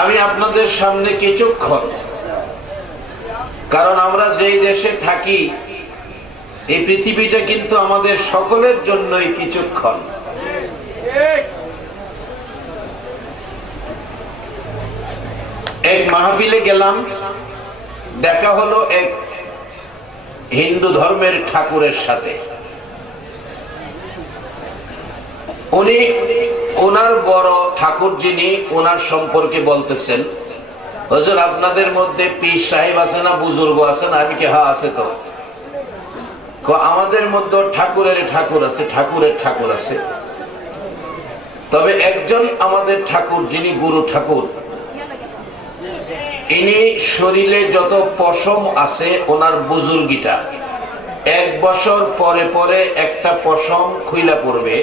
আমি আপনাদের সামনে কিছুক্ষণ, কারণ আমরা যেই দেশে থাকি এই পৃথিবীটা কিন্তু আমাদের সকলের জন্যই কিছুক্ষণ। এক মাহফিলে গেলাম, দেখা হলো এক হিন্দু ধর্মের ঠাকুরের সাথে। উনি ওনার বড় ঠাকুর যিনি, ওনার সম্পর্কে বলতেছেন, হুজুর আপনাদের মধ্যে পীর সাহেব আছে না, বুজুর্গ আছে না? আমি কি হ্যাঁ আছে। তো আমাদের মধ্যে ঠাকুরের ঠাকুর আছে, ঠাকুরের ঠাকুর আছে, তবে একজন আমাদের ঠাকুর যিনি গুরু ঠাকুর, ইনি শরীরে যত পশম আছে ওনার বুজুর্গিটা 1 বছর পরে পরে একটা পশম খুইলা পড়বে,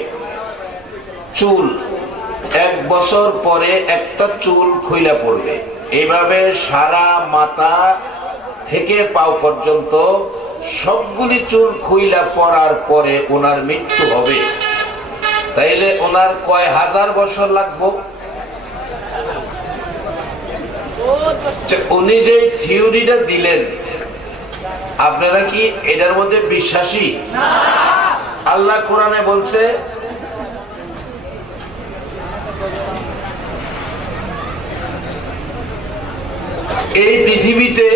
চুল 1 বছর পরে একটা চুল খুইলা পড়বে, এইভাবে সারা মাথা থেকে পাও পর্যন্ত সবগুলি চুল খুইলা পড়ার পরে ওনার মৃত্যু হবে। তাইলে ওনার কয় হাজার বছর লাগবে? উনি যে থিওরিটা দিলেন, আপনারা কি এটার মধ্যে বিশ্বাসী? আল্লাহ কোরআনে বলছে, এই পৃথিবীতে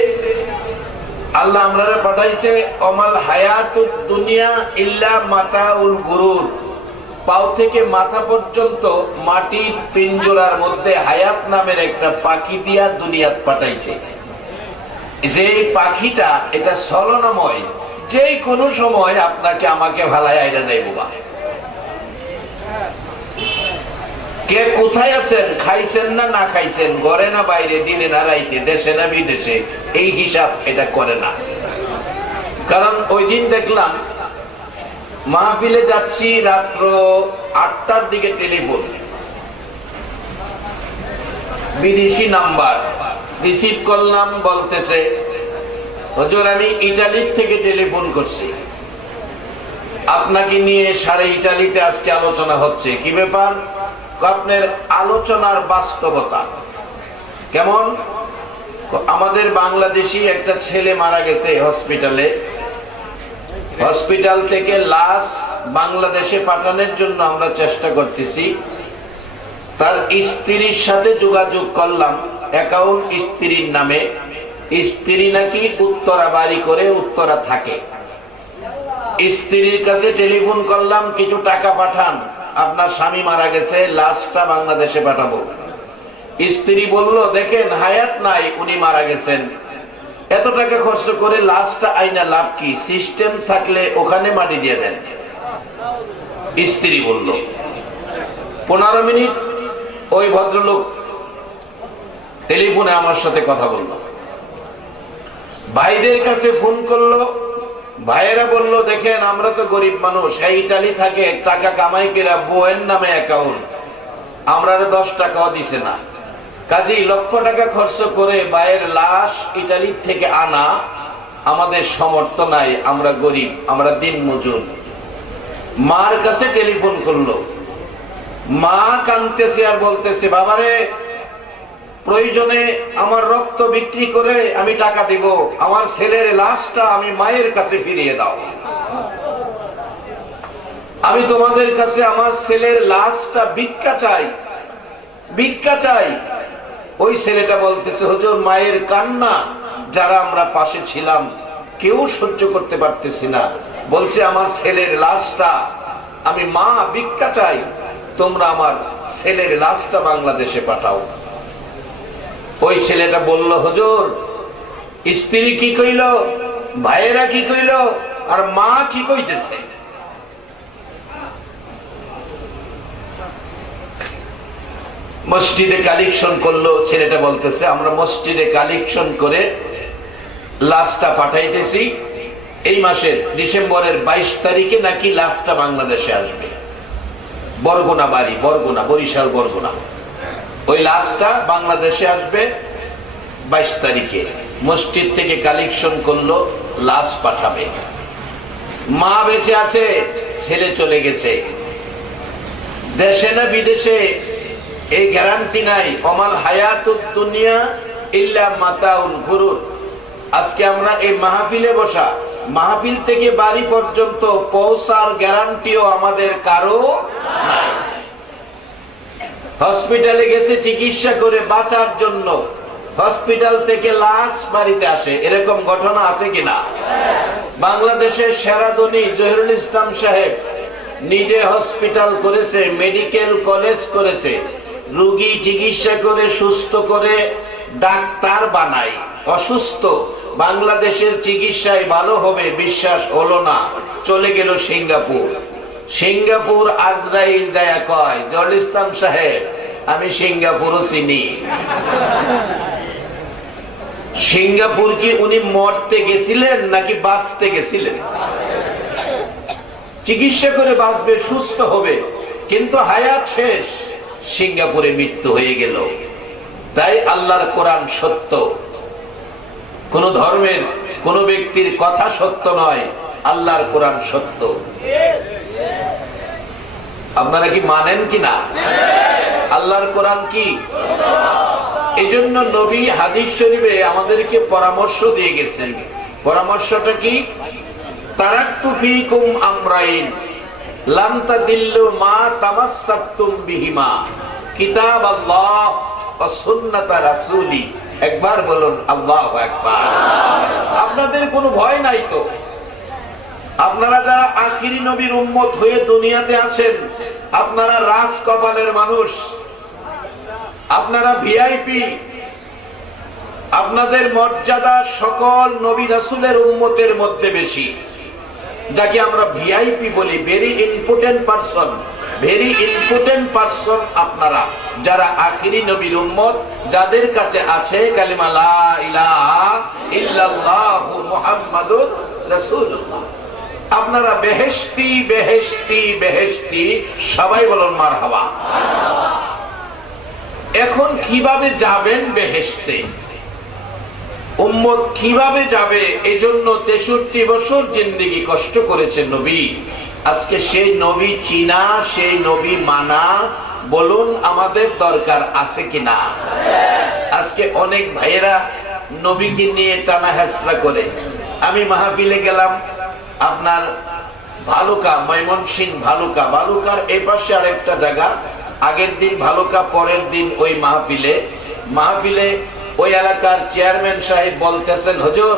আল্লাহ আমরা পাঠাইছে অমাল হায়াতুদ দুনিয়া ইল্লা মাতাউল গুরুর। পাও থেকে মাথা পর্যন্ত মাটির পিঞ্জরার মধ্যে হায়াত নামের একটা পাখি দিয়া দুনিয়াত পাঠাইছে। যে পাখিটা এটা ছলনাময়, যে কোনো সময় আপনাকে আমাকে ভালায় আইরা যাইবো। কে কোথায় আছেন, খাইছেন না না খাইছেন, ঘরে না বাইরে, দিনে না রাইতে, দেশে না বিদেশে, এই হিসাব এটা করে না। কারণ ওই দিন দেখলাম মাহফিলে যাচ্ছি, রাত্র 8টার দিকে টেলিফোন, বিদেশি নাম্বার রিসিভ করলাম, বলতেছে হুজুর আমি ইটালির থেকে টেলিফোন করছি, আপনাকে নিয়ে সারা ইটালিতে আজকে আলোচনা হচ্ছে। কি ব্যাপার? আপনার আলোচনার বাস্তবতা কেমন? আমাদের বাংলাদেশি একটা ছেলে মারা গেছে হসপিটালে, হসপিটাল থেকে লাশ বাংলাদেশে পাঠানোর জন্য আমরা চেষ্টা করতেছি। তার স্ত্রীর সাথে যোগাযোগ করলাম, অ্যাকাউন্ট স্ত্রীর নামে, স্ত্রী নাকি উত্তরা বাড়ি করে উত্তরা থাকে। স্ত্রীর কাছে টেলিফোন করলাম, কিছু টাকা পাঠান, আপনার স্বামী মারা গেছে, লাশটা বাংলাদেশে পাঠাবো। স্ত্রী বলল দেখেন হায়াত নাই, উনি মারা গেছেন, এত টাকা খরচ করে লাশটা আইনা লাভ কি, সিস্টেম থাকলে ওখানে মাটি দিয়ে দেন। স্ত্রী বলল। 15 মিনিট ওই ভদ্রলোক টেলিফোনে আমার সাথে কথা বলল, ভাইদের কাছে ফোন করলো, ভাইয়েরা বলল দেখেন আমরা তো গরিব মানুষ, এই ইটালি থাকে, টাকা কামাই করে বউয়ের নামে অ্যাকাউন্ট, আমরা 10 টাকাও দিছে না, কাজেই লক্ষ টাকা খরচ করে ভাইয়ের লাশ ইটালি থেকে আনা আমাদের সামর্থ্য নাই, আমরা গরিব, আমরা দিন মজুর। মার কাছে টেলিফোন করলো, মা কাঁদতেছে আর বলতেছে বাবারে প্রয়োজনে আমার রক্ত বিক্রি করে আমি টাকা দিব, আমার ছেলের লাশটা আমি মায়ের কাছে ফিরিয়ে দাও, আমি তোমাদের কাছে আমার ছেলের লাশটা ভিক্ষা চাই, ভিক্ষা চাই। ওই ছেলেটা বলতেছে হুজুর মায়ের কান্না যারা আমরা পাশে ছিলাম কেউ সহ্য করতে পারতেছি না, বলছে আমার ছেলের লাশটা আমি, মা ভিক্ষা চাই, তোমরা আমার ছেলের লাশটা বাংলাদেশে পাঠাও। ওই ছেলেটা বলল হুজুর স্ত্রী কি কইল, ভাইয়েরা কি কইল, আর মা কি কইতেছে? মসজিদে কালেকশন করলো, ছেলেটা বলতেছে আমরা মসজিদে কালেকশন করে লাশটা পাঠাইতেছি, এই মাসের ডিসেম্বরের 22 তারিখে নাকি লাশটা বাংলাদেশে আসবে। বরগুনা বাড়ি, বরগুনা, বরিশাল বরগুনা, ওই লাশটা বাংলাদেশে আসবে 22 তারিখে। মসজিদ থেকে কালেকশন করলো, লাশ পাঠাবে। মা বেঁচে আছে, ছেলে চলে গেছে, দেশে না বিদেশে এই গ্যারান্টি নাই। ওমাল হায়াতুদ দুনিয়া ইল্লা মাতাউল গুরুর। আজকে আমরা এই মাহফিলে বসা, মাহফিল থেকে বাড়ি পর্যন্ত পৌঁছার গ্যারান্টিও আমাদের কারো নাই। হসপিটালে গেছে চিকিৎসা করে বাঁচার জন্য, হসপিটাল থেকে লাশ বাড়িতে আসে, এরকম ঘটনা আছে কিনা? বাংলাদেশের সেরা ধনী জহিরুল ইসলাম সাহেব নিজে হসপিটাল করেছে, মেডিকেল কলেজ করেছে, রোগী চিকিৎসা করে সুস্থ করে ডাক্তার বানাই। অসুস্থ বাংলাদেশের চিকিৎসায় ভালো হবে বিশ্বাস হলো না, চলে গেল সিঙ্গাপুর। সিঙ্গাপুর আজরাইল যায়া কয়, জহিরুল ইসলাম সাহেব আমি সিঙ্গাপুরও চিনি। সিঙ্গাপুর কি উনি মরতে গেছিলেন নাকি বাঁচতে গেছিলেন? চিকিৎসা করে বাঁচবে, সুস্থ হবে, কিন্তু হায়াত শেষ, সিঙ্গাপুরে মৃত্যু হয়ে গেল। তাই আল্লাহর কোরআন সত্য, কোন ধর্মের কোন ব্যক্তির কথা সত্য নয়, আল্লাহর কোরআন সত্য। আপনারা কি মানেন কিনা? আল্লাহর কোরআন কি? এই জন্য নবী হাদিস শরীফে আমাদেরকে পরামর্শ দিয়ে গেছেন। পরামর্শটা কি? তারাকতু ফীকুম আমরাইন লাম তাদিল্লু মা তামাসসাকতুম বিহিমা কিতাবাল্লাহ ওয়া সুন্নাত রাসূলি। একবার বলুন আল্লাহু আকবার। আপনাদের কোনো ভয় নাই তো? আপনারা যারা আখিরি নবীর উম্মত হয়ে দুনিয়াতে আছেন, আপনারা রাজ কপালের মানুষ, আপনারা ভিআইপি, আপনাদের মর্যাদা সকল নবী রাসূলের উম্মতের মধ্যে বেশি, যাকে আমরা ভিআইপি বলি, very important person. Very important person আপনারা যারা আখিরি নবীর উম্মত, যাদের কাছে আছে কালিমা লা ইলাহা ইল্লাল্লাহু মুহাম্মাদুর রাসূলুল্লাহ। আপনারা বেহেশতি বেহেশতি বেহেশতি, সবাই বলুন মারহাবা। এখন কিভাবে যাবেন বেহেশতে? উম্মত কিভাবে যাবে? এই জন্য 63 বছর জিন্দেগি কষ্ট করেছে নবী। আজকে সেই নবী চিনা, সেই নবী মানা, বলুন আমাদের দরকার আছে কিনা? আজকে অনেক ভাইয়েরা নবীকে নিয়ে টানা হেসরা করে। আমি মাহফিলে গেলাম আপনার ভালুকা, ময়মনসিংহ ভালুকা, ভালুকার এই পাশে আরেকটা জায়গা। আগের দিন ভালুকা, পরের দিন ওই মাহফিলে ওই এলাকার চেয়ারম্যান সাহেব বলতেছেন, হুজুর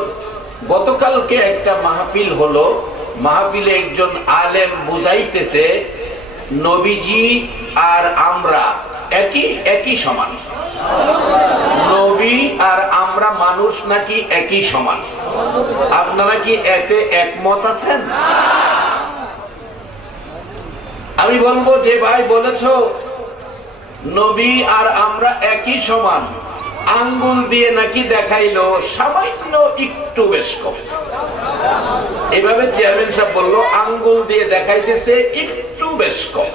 গতকালকে একটা মাহফিল হলো, মাহফিলে একজন আলেম বুঝাইতেছে নবীজি আর আমরা একই সমান। নবী আর আমরা মানুষ নাকি একই সমান? আপনারা কি এতে একমত আছেন? আমি বলবো যে ভাই বলেছ নবী আর আমরা একই সমান, আঙ্গুল দিয়ে নাকি দেখাইলো সামান্য একটু বেশ কম। এইভাবে চেয়ারম্যান সাহেব বললো, আঙ্গুল দিয়ে দেখাইতেছে একটু বেশ কম,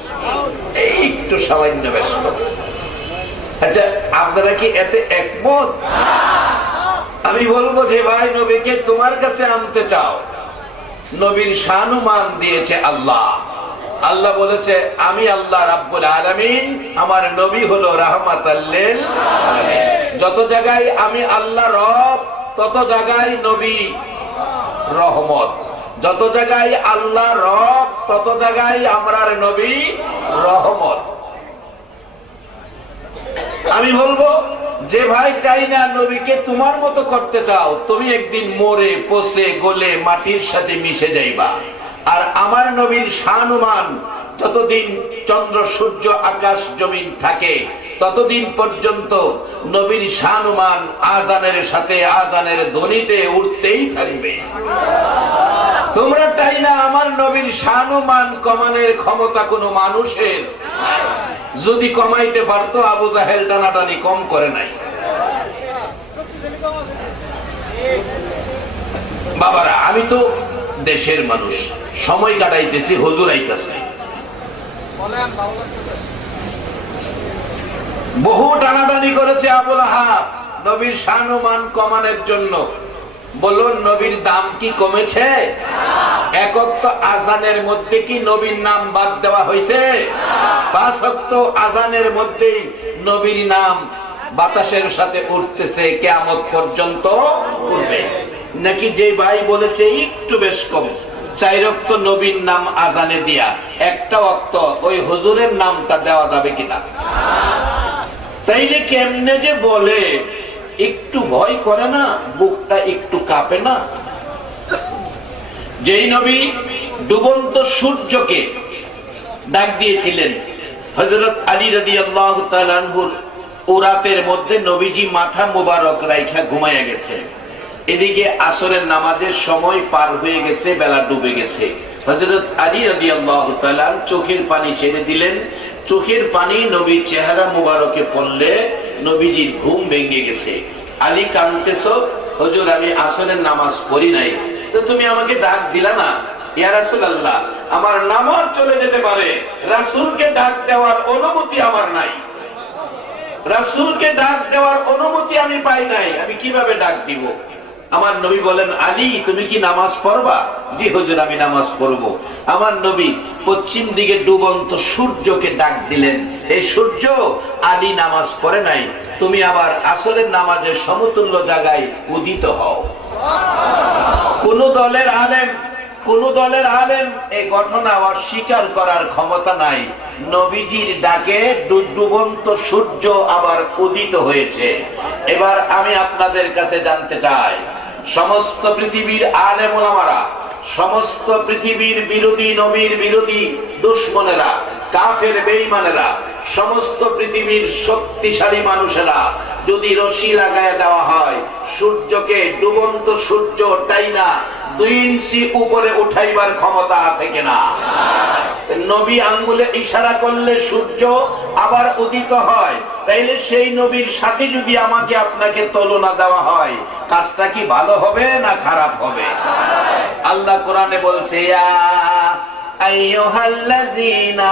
এই একটু সামান্য বেশ কম। আচ্ছা আপনারা কি এতে একমত? আমি বলবো যে ভাই নবীকে তোমার কাছে আনতে চাও, নবীর শানুমান দিয়েছে আল্লাহ। আল্লাহ বলেছে আমি আল্লাহ রাব্বুল আলামিন, আমার নবী হলো রাহমাতাল লিল আলামিন। যত জায়গায় আমি আল্লাহ রব, তত জায়গায় নবী রহমত। যত জায়গায় আল্লাহ রব, তত জায়গায় আমরার নবী রহমত। আমি বলবো যে ভাই তাই না, নবীকে তোমার মতো করতে চাও, তুমি একদিন মরে পচে গলে মাটির সাথে মিশে যাইবা। আর আমার নবীর শানুমান যতদিন চন্দ্র সূর্য আকাশ জমিন থাকে, ততদিন পর্যন্ত নবীর শানুমান আজানের সাথে আজানের ধ্বনিতে উঠতেই থাকবে। তোমরা তাই না, আমার নবীর শানুমান কমানোর ক্ষমতা কোনো মানুষের, যদি কমাইতে পারতো আবু জাহেল টানাটানি কম করে নাই। বাবারা, আমি তো দেশের মানুষ, সময় কাটাইতেছি, হুজুর আইতাছে। বহু টানাটানি করেছে আবুল আহাব নবীর শানুমান কমানোর জন্য। বলুন নবীর দাম কি কমেছে? এক ওয়াক্ত আজানের মধ্যে কি নবীর নাম বাদ দেওয়া হয়েছে? 5 ওয়াক্ত আজানের মধ্যেই নবীর নাম বাতাসের সাথে উঠতেছে, কিয়ামত পর্যন্ত উঠবে। নাকি যে ভাই বলেছে একটু বেশ কম, 4 ওয়াক্ত নবীর নাম আজানে দিয়া, একটা ওয়াক্ত ওই হুজুরের নামটা দেওয়া যাবে কিনা? তাইলে কেমনে যে বলে, একটু ভয় করে না? বুকটা একটু কাঁপে না? যেই নবী ডুবন্ত সূর্যকে ডাক দিয়েছিলেন, হযরত আলী রাদিয়াল্লাহু তাআলা আনহুর ওরাতের মধ্যে নবীজি মাথা মোবারক রাইখা ঘুমাইয়া গেছে। এদিকে আসরের নামাজের সময় পার হয়ে গেছে, বেলা ডুবে গেছে। হযরত আলী রাদিয়াল্লাহু তাআলা চোখের পানি ছেড়ে দিলেন। চোখের পানি নবীর চেহারা মোবারকে পড়লে নবীজির ঘুম ভেঙে গেছে। আলী কাঁদতেছ, হুজুর আমি আসরের নামাজ পড়ি নাই, তো তুমি আমাকে ডাক দিলা না? ইয়া রাসূলুল্লাহ, আমার নামাজ চলে যেতে পারে, রাসূলকে ডাক দেওয়ার অনুমতি আমার নাই। রাসূলকে ডাক দেওয়ার অনুমতি আমি পাই নাই, আমি কিভাবে ডাক দিব? আমার নবী বলেন, আলী তুমি কি নামাজ পড়বা? জি হুজুর আমি নামাজ পড়ব। আমার নবী পশ্চিম দিকে ডুবন্ত সূর্যকে ডাক দিলেন, এই সূর্য, আলী নামাজ পড়ে নাই, তুমি আবার আসরের নামাজের সমতুল্য জায়গায় উদিত হও। কোন দলের আলেম এই ঘটনা অস্বীকার করার ক্ষমতা নাই। নবীজির ডাকে ডুবন্ত সূর্য আবার উদিত হয়েছে। এবার আমি আপনাদের কাছে জানতে চাই, সমস্ত পৃথিবীর আলেম ওলামারা, সমস্ত পৃথিবীর বিরোধী, নবীর বিরোধী দুশমনেরা, কাফের বেঈমানেরা, সমস্ত পৃথিবীর শক্তিশালী মানুষেরা যদি রশি লাগায় দেওয়া হয়, সূর্যকে, ডুবন্ত সূর্য টাইনা 2 ইঞ্চি উপরে উঠাইবার ক্ষমতা আছে কিনা? নবী আঙ্গুলে ইশারা করলে সূর্য আবার উদিত হয়, তাইলে সেই নবীর সাথে যদি আমাকে আপনাকে তুলনা দেওয়া হয়, কাজটা কি ভালো হবে না খারাপ হবে? আল্লাহ কোরআনে বলছে, ইয়া আইয়ুহাল্লাযীনা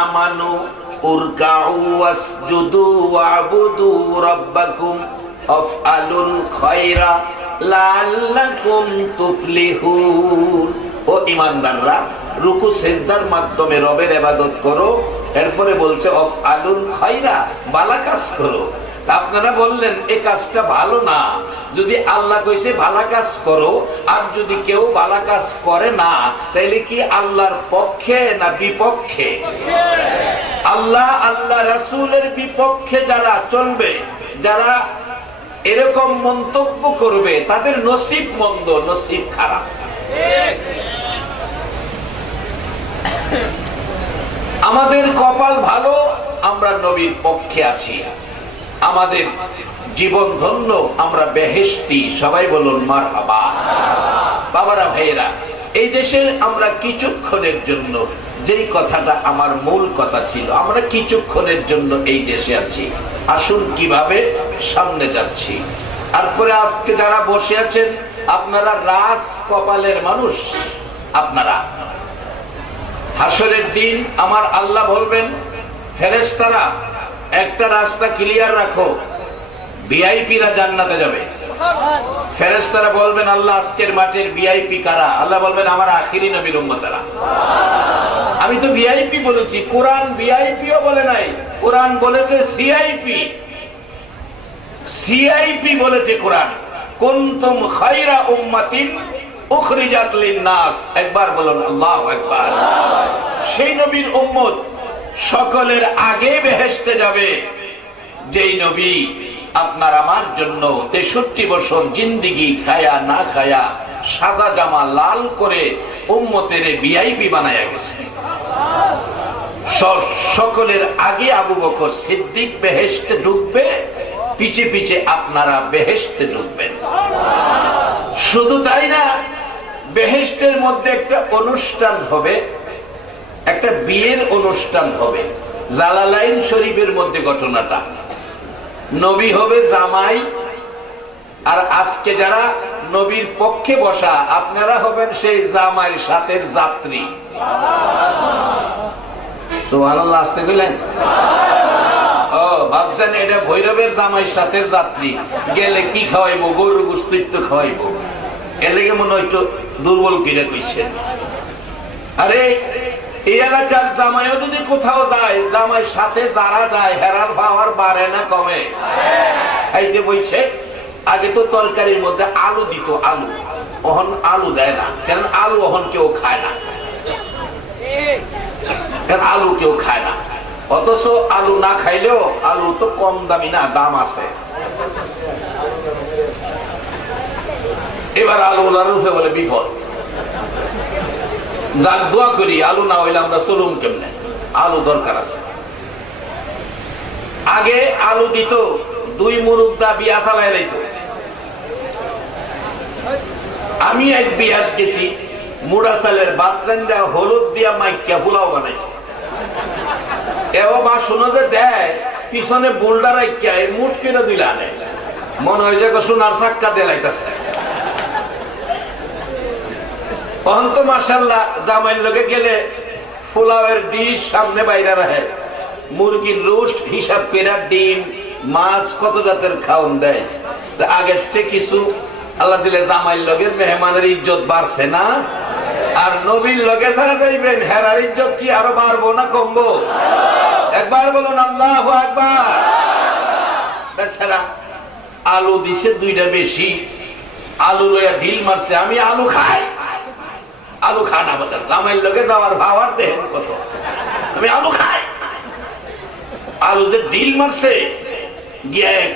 আমানু উরকাউ ওয়াসজুদু ওয়াবুদু রাব্বাকুম আফআলুল খায়রা লাআল্লাকুম তুফলিহুন। ও ঈমানদাররা, রুকু সিজদার মাধ্যমে রবের ইবাদত করো। এরপরে বলছে আফআলুল খায়রা, ভালো কাজ করো। আপনারা বললেন এই কাজটা ভালো না। যদি আল্লাহ কইছে ভালো কাজ করো, আর যদি কেউ ভালো কাজ করে না, তাইলে কি আল্লাহর পক্ষে না বিপক্ষে? আল্লাহ রাসূলের বিপক্ষে যারা চলবে, যারা এরকম মন্তব্য করবে, তাদের নসিব মন্দ, নসিব খারাপ। আমাদের কপাল ভালো, আমরা নবীর পক্ষে আছি, আমাদের জীবন ধন্য, আমরা বেহেশতি। সবাই বলুন মারহাবা। বাবারা ভাইয়েরা, এই দেশে আমরা কিছুক্ষণের জন্য, যেই কথাটা আমার মূল কথা ছিল, আমরা কিছুক্ষণের জন্য এই দেশে আছি। আসুন কিভাবে সামনে যাচ্ছি। তারপরে আজকে যারা বসে আছেন, আপনারা রাজ কপালের মানুষ। আপনারা হাসরের দিন আমার আল্লাহ বলবেন, ফেরেশতারা একটা রাস্তা ক্লিয়ার রাখো, ভিআইপিরা জান্নাতে যাবে। ফেরেশতারা বলবেন, আল্লাহ আজকের মাঠের ভিআইপি কারা? আল্লাহ বলবেন, আমার আখিরি নবীর উম্মতেরা। আমি তো ভিআইপি বলেছি, কোরআন ভিআইপিও বলে নাই, কোরআন বলেছে সিআইপি। সিআইপি বলেছে কোরআন, কুনতুম খায়রা উম্মাতিন উখরিজাত লিন-নাস। একবার বলুন আল্লাহু আকবার। সেই নবীর উম্মত সকলের আগে বেহেশতে যাবে, যেই নবী আপনার আমার জন্য 63 বছর জিন্দেগি খায়া না খায়া সাদা জামা লাল করে উম্মতের ভিআইপি বানায়া গেছে। সকলের আগে আবু বকর সিদ্দিক বেহেশতে ঢুকবে, পিছে পিছে আপনারা বেহেশতে ঢুকবেন। শুধু তাই না, বেহেশতের মধ্যে একটা অনুষ্ঠান হবে, একটা বিয়ের অনুষ্ঠান হবে। জালালাইন শরীফের মধ্যে ঘটনাটা, নবী হবে জামাই, আর আজকে যারা নবীর পক্ষে বসা, আপনারা হবেন সেই জামাইয়ের সাথে যাত্রী। সুবহানাল্লাহ, আসতে কইলেন? ভাবছেন এটা ভৈরবের জামাই সাথে যাত্রী, গেলে কি খাওয়াইবো? গরুর গোশত তো খাওয়াইবো। এর লেগে মনে হয় একটু দুর্বল কিনে কইছেন। আরে এই এলাকার জামাইও যদি কোথাও যায়, জামাই সাথে যারা যায় হেরার পাওয়ার বাড়ে না কমে? খাইতে বইছে। আগে তো তরকারির মধ্যে আলু দিত, আলু, ওহন আলু দেয় না। কেন আলু ওহন কেউ খায় না, আলু কেউ খায় না। অথচ আলু না খাইলেও আলু তো কম দামি না, দাম আছে। এবার আলু রূপে বলে বিপদ। যাক দোয়া করি, আলু না হইলে আমরা চলুম কেমনে? আলু দরকার আছে। আগে আলু দিত, 2 মুরুব্বা বিয়া চালাই লাইত। আমি এক বিয়াত গেছি, মুড়া চালের বাচ্চা হলুদ দিয়া মাইকা পোলাও বানাইছে। এবার মা শুনো যে দেয়, পিছনে বোল্ডা রাইকা মুঠ কেটে দিলে আনে, মনে হয় যে সোনার চাক্কা দিয়ে লাইতেছে। অন্ত মাশাআল্লাহ জামাইয়ের লোকে গেলে পোলাওয়ের ডিশ সামনে বাইরে রাখে, মুরগির রোস্ট হিসাব করে ডিম মাছ কত জাতের খাওন দেয়। আগের চেয়ে কিছু আল্লাহ দিলে জামাইয়ের লোকের মেহমানের ইজ্জত বাড়ছে না? আর নবীর লোকে যারা যাইবেন হেরার ইজ্জত কি আরো বাড়বো না কমবো? একবার বলুন আল্লাহু আকবার। বেচারা আলু দিছে 2টা বেশি, আলু লইয়া ঢিল মারছে। আমি আলু খাই, আলু খানা বলতে জামাইয়ের লোকে যাওয়ার ভাবার দেখেন কত। আমি আলু খাই, আলু যে ঢিল মারছে গিয়া এক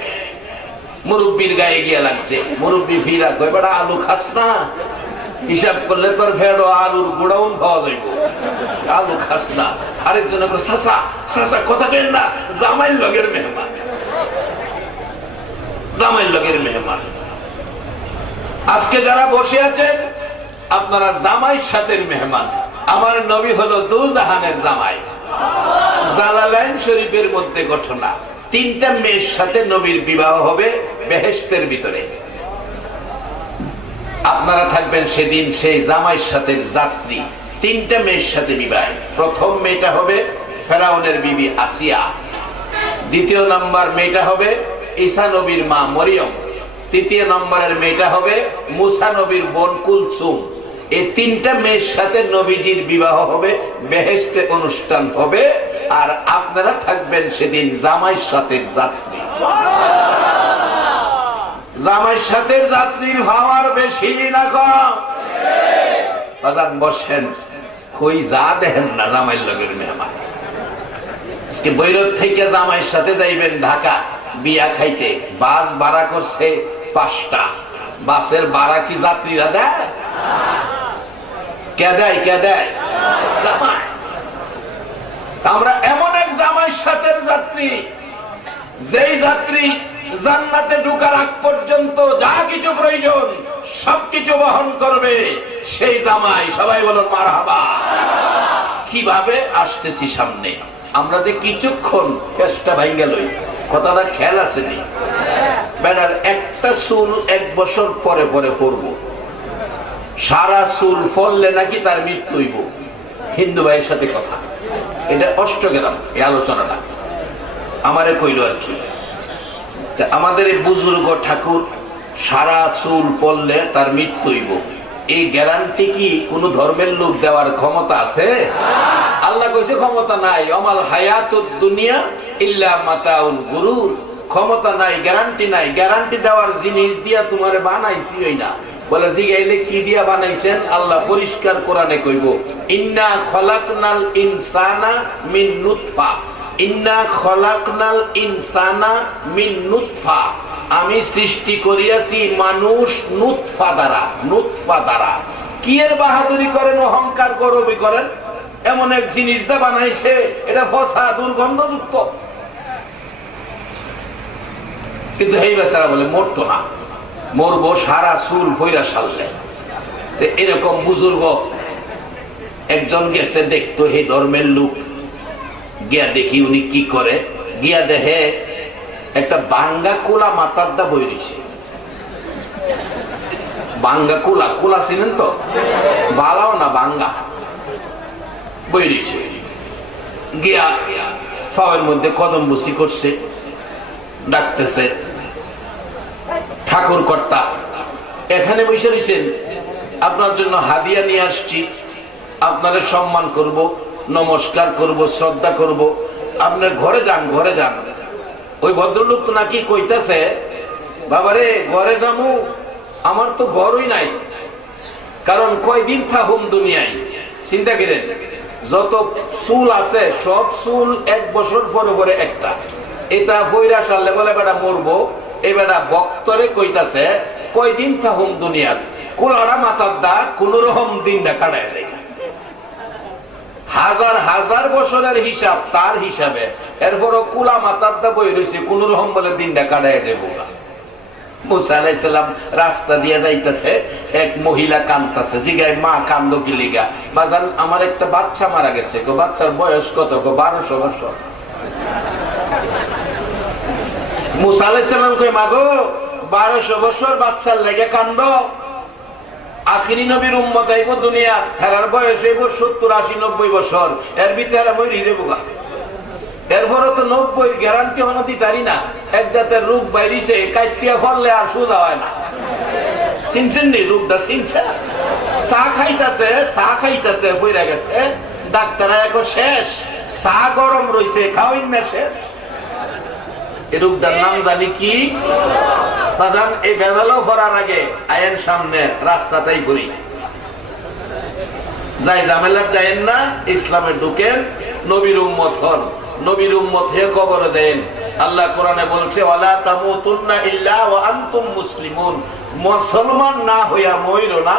মুরব্বীর গায়ে গিয়া লাগছে। মুরব্বী ফিরা কই, বেটা আলু খাস না? হিসাব করলে তোর ফেরো আলুর গুড়াউন খাওয়া যাইব, আলু খাস না। আরেকজন চাচা চাচা কথা কেন না, জামাইয়ের লগের মেহমান, জামাইয়ের লগের মেহমান। আজকে যারা বসে আছেন আপনারা জামাইয়ের সাথে মেহমান। আমার নবী হলো দুজাহানের জামাই। জালালাইন শরীফের মধ্যে ঘটনা, 3টা মেয়ের সাথে নবীর বিবাহ হবে বেহেশতের ভিতরে। আপনারা থাকবেন সেদিন সেই জামাইয়ের সাথে যাত্রী। 3টা মেয়ের সাথে বিবাহ। প্রথম মেয়েটা হবে ফেরাউনের বিবি আসিয়া, 2য় নম্বর মেয়েটা হবে ঈসা নবীর মা মরিয়ম, 3য় নম্বরের মেয়েটা হবে মুসা নবীর বোন কুলসুম। এই 3টা মেয়ের সাথে নবীজির বিবাহ হবে, বেহেশতে অনুষ্ঠান হবে। আর আপনারা থাকবেন সেদিন জামাইয়ের সাথে যাত্রী। জামাইয়ের সাথে যাত্রীর ভাবার বেশি না কম? বাজান বসেন, কই যা দেখেন না জামাইয়ের লগের মেহমান। আজকে বৈরব থেকে জামাইয়ের সাথে যাইবেন ঢাকা বিয়া খাইতে, বাস ভাড়া করছে 5টা। বাসের ভাড়া কি যাত্রীরা দেয়? কে দেয়? কে দেয়? জামাই। আমরা এমন এক জামাইয়ের সাথে যাত্রী, যেই যাত্রী জান্নাতে ঢোকার আগ পর্যন্ত যা কিছু প্রয়োজন সবকিছু বহন করবে, সেই জামাই। সবাই বলো মারহাবা। কিভাবে আসতেছি সামনে, আমরা যে কিছুক্ষণ চেষ্টা ভাঙ্গা লই, কথাটা খেয়াল আছে নি? বেড়ার একটা চুল 1 বছর পরে পরে পড়ব, সারা চুল ফললে নাকি তার মৃত্যু হইব। হিন্দু ভাইয়ের সাথে কথা, এটা অষ্টগ্রাম এই আলোচনাটা আমারে কইল আর কি। আমাদের এই বুজুর্গ ঠাকুর সারা চুল পড়লে তার মৃত্যু হইব, এই গ্যারান্টি কি কোন ধর্মের লোক দেওয়ার ক্ষমতা আছে? আল্লাহ কইছে ক্ষমতা নাই। অমাল হায়াতুদ দুনিয়া ইল্লা মাতাউল গুরুর। ক্ষমতা নাই, গ্যারান্টি নাই। গ্যারান্টি দেওয়ার জিনিস দিয়া তোমারে বানাইছি ওই না। বলে জিগাইলে কি দিয়া বানাইছেন? আল্লাহ পরিষ্কার কোরআনে কইব, ইন্না খলাকনাল ইনসানা মিন নুতফা, ইন্না খলাকনাল ইনসানা মিন নুতফা। আমি সৃষ্টি করিয়াছি মানুষ নুতফা দ্বারা। নুতফা দ্বারা কি এর বাহাদুরি করেন, অহংকার গৌরবী করেন? এমন এক জিনিস দা বানাইছে, এটা ফসা দুর্গন্ধযুক্ত। কিন্তু এই বেচারা বলে মরতো না, মরবো সারা চুল ভৈরা সারলে। এরকম বুজুর্গ একজন গেছে দেখতো, এই ধর্মের লোক। গিয়া দেখি উনি কি করে, গিয়া দেখে একটা বাঙ্গা কোলা মাথার দা বই রয়েছে। বাঙ্গা কোলা, কোলা চিনেন তো? বালাও না, বাঙ্গা বই রয়েছে। গিয়া পায়ের মধ্যে কদম বসি করছে, ডাকতেছে ঠাকুর কর্তা এখানে বসে রয়েছেন, আপনার জন্য হাদিয়া নিয়ে আসছি, আপনাদের সম্মান করব, নমস্কার করব, শ্রদ্ধা করব, আপনার ঘরে যান, ঘরে যান। ওই ভদ্রলোক তো নাকি কইতাছে, বাবারে ঘরে যাবো, আমার তো ঘরই নাই, কারণ কয়দিন থাকুম দুনিয়ায়। চিন্তা করেন, যত চুল আছে সব চুল 1 বছর পরে পরে একটা, এটা বইরা সারলে বলে বেটা মরবো। এই বেটা বক্তরে কইতাছে কয়দিন থাকুম দুনিয়ার, কোলারা মাথার দা কোন রকম দিনটা কাটায় দেয়, হাজার হাজার বছরের হিসাব তার হিসাবে, এরপরও কুলা মাথার দা বই রয়েছে কোন রকম বলে দিনটা কাটায় দেব না। মুসা আলাইহিস সালাম রাস্তা দিয়ে যাইতেছে, এক মহিলা কাঁদতেছে, জিগায় মা কান্দ কি লিগা? বাজান আমার একটা বাচ্চা মারা গেছে। বাচ্চার বয়স কত? 1200 বছর। মুসা আলাইহিস সালাম কই মা গো 1200 বছর বাচ্চার লেগে কান্দ? আখিরি নবীর উম্মত আইব দুনিয়া, হেরার বয়স হইব 70, 80, 90 বছর, এর ভিতরে মরি যাবো। এরপরও তো 90 গ্যারান্টি হনো দিতারি না। এক জাতের রোগ বাইরিছে, কাইতিয়া ফললে আর সোজা হয় না। চিনছেন নি রোগটা? চিনছে? চা খাইতেছে বইরা গেছে, ডাক্তার এখন শেষ, চা গরম রয়েছে, খাওয়াই না শেষ। এই রোগটার নাম জানি কি? বাজান এই ভেজালও করার আগে আইন সামনে রাস্তাটাই ঘুরি, যাই ঝামেলা চাইেন না, ইসলামে ঢুকেন, নবীর উম্মত হন, নবীর উম্মত হয়ে কবরে যান। আল্লাহ কোরআনে বলছে ওয়ালা তামুতুন্না ইল্লা ওয়া আনতুম মুসলিমুন, মুসলমান না হইয়া মইরো না,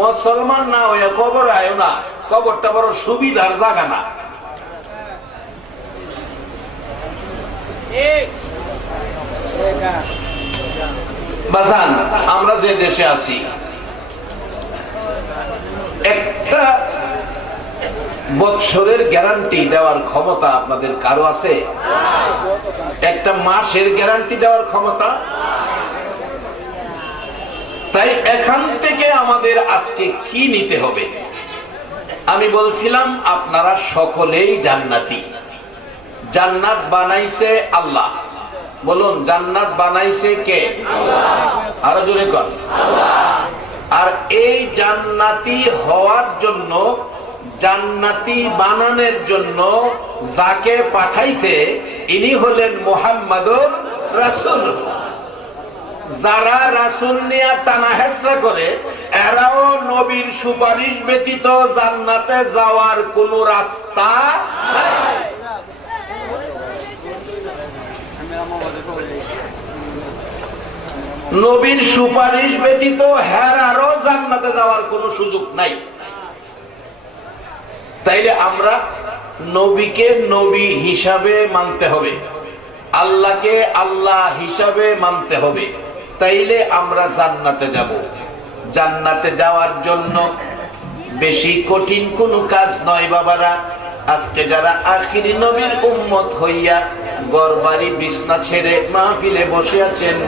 মুসলমান না হইয়া কবরে আয়ো না। কবরটা বড় সুবিধার জায়গা না। বাজান আমরা যে দেশে আছি, একটা বৎসরের গ্যারান্টি দেওয়ার ক্ষমতা আপনাদের কারো আছে? একটা মাসের গ্যারান্টি দেওয়ার ক্ষমতা? তাই এখান থেকে আমাদের আজকে কি নিতে হবে? আমি বলছিলাম আপনারা সকলেই জান্নাতি। জান্নাত বানাইছে আল্লাহ। বলুন জান্নাত বানাইছে কে? আরো জোরে কর। আর এই জান্নাতি হওয়ার জন্য, জান্নাতি বানানোর জন্য যাকে পাঠাইছে ইনি হলেন মুহাম্মাদুর রাসূল। যারা রাসূল নিয়ে টানা হেঁচড়া করে, এরাও নবীর সুপারিশ ব্যতীত জান্নাতে যাওয়ার কোন রাস্তা নাই। নবীর সুপারিশ ব্যতীত হেরারও জান্নাতে যাওয়ার কোন সুযোগ নাই। তাইলে আমরা নবীকে নবী হিসাবে মানতে হবে, আল্লাহকে আল্লাহ হিসাবে মানতে হবে, তাইলে আমরা জান্নাতে যাব। জান্নাতে যাওয়ার জন্য বেশি কঠিন কোনো কাজ নয় বাবারা। আজকে যারা আখিরি নবীর উম্মত হইয়া ঘরবাড়ি বিছনা ছেড়ে মাহফিলে বসে আছেন,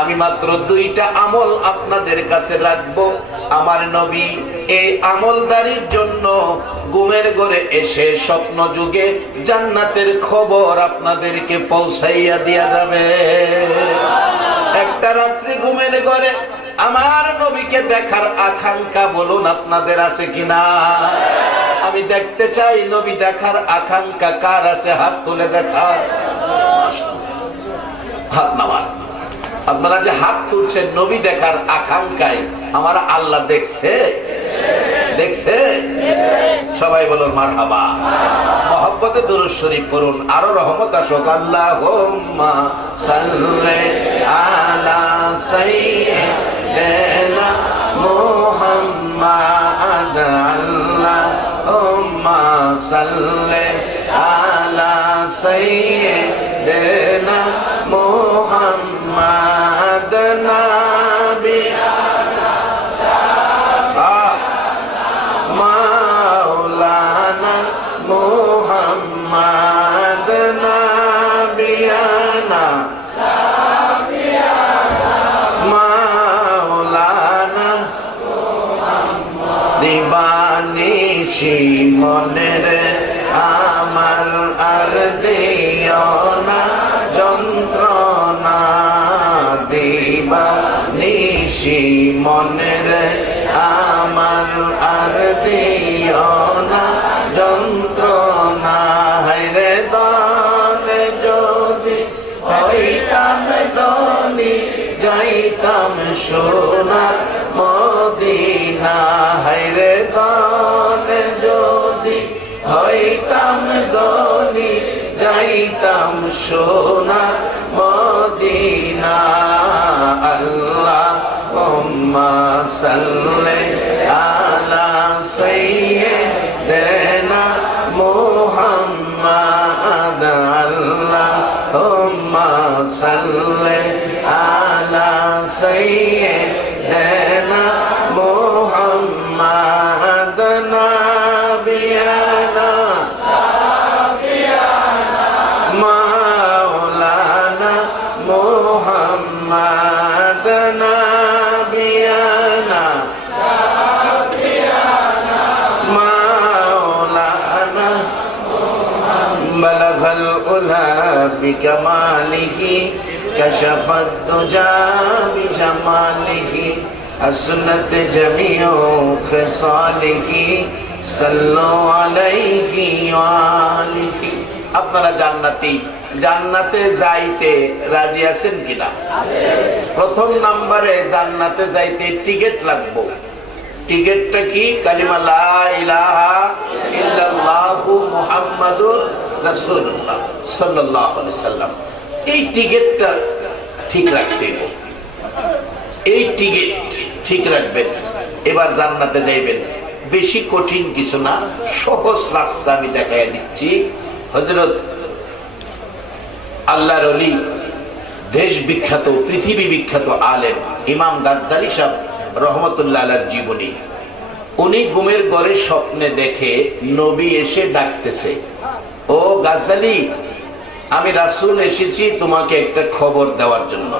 আমি মাত্র 2টা আমল আপনাদের কাছে রাখবো। আমার নবী এই আমলদারির জন্য ঘুমের ঘরে এসে স্বপ্ন যুগে জান্নাতের খবর আপনাদেরকে পৌঁছাইয়া দিয়া যাবে। একটা রাত্রি ঘুমের ঘরে আমার নবীকে দেখার আকাঙ্ক্ষা বলুন আপনাদের আছে কিনা? আমি দেখতে চাই নবী দেখার আকাঙ্ক্ষা কার আছে? হাত তুলে দেখার। হাত নামান। আপনারা যে হাত তুলছেন নবী দেখার আকাঙ্ক্ষায়, আমার আল্লাহ দেখছে? দেখছে? সবাই বলুন মারহাবা। মহব্বতে দুরূদ শরীফ পড়ুন, আরো রহমত আসুক। আল্লাহুম্মা সাল্লি আলা সাইয়্যিদিনা মুহাম্মাদ, আল্লাহুম্মা সাল্লি আলা সাইয়্যিদিনা মুহাম্মাদ নাবিয়ানা মাওলানা মুহাম্মাদ নাবিয়ানা মাওলানা দিবানিশি মনের আমার আর দে বেশি মনে রে আমার আর দিও না যন্ত্রণা, হায়রে দানে যদি হইতাম ধনী যাইতাম সোনার মদিনা, হায়রে দানে যদি হইতাম ধনী যাইতাম সোনার মদিনা। আল্লাহুম্মা সাল্লি আলা সাইয়্যিদিনা মুহাম্মাদ, আল্লাহুম্মা সাল্লি আলা সাইয়্যিদিনা মুহাম্মাদ, নাবিয়ানা মাওলানা মুহাম্মাদ, নাবিয়ানা মাওলানা বালাগাল উলা বিকামালিহি কাশাফাত দুজা বিজামালিহি আসনাত জামিউ খিসালিহি সাল্লু আলাইহি ওয়া আলিহি। আপনারা জান্নাতে যাইতে রাজি আছেন কিনা? প্রথম নম্বরে জান্নাতে যাইতে টিকিট লাগবে। টিকিটটা কি? কালিমা লা ইলাহা ইল্লাল্লাহু মুহাম্মাদুর রাসূলুল্লাহ সাল্লাল্লাহু আলাইহি সাল্লাম। এই টিকিটটা ঠিক রাখতে হবে। এই টিকিট ঠিক রাখবেন, এবার জান্নাতে যাইবেন। বেশি কঠিন কিছু না, সহজ রাস্তা আমি দেখাইয়া দিচ্ছি। হযরত আল্লাহর ওলি, দেশ বিখ্যাত পৃথিবী বিখ্যাত আলেম ইমাম গাজ্জালী সাহেব রহমতুল্লাহ আলাইহির জীবনী। উনি ঘুমের ঘরে স্বপ্নে দেখে নবী এসে ডাকতেছে, ও গাজ্জালী, আমি রাসূল এসেছি তোমাকে একটা খবর দেওয়ার জন্য।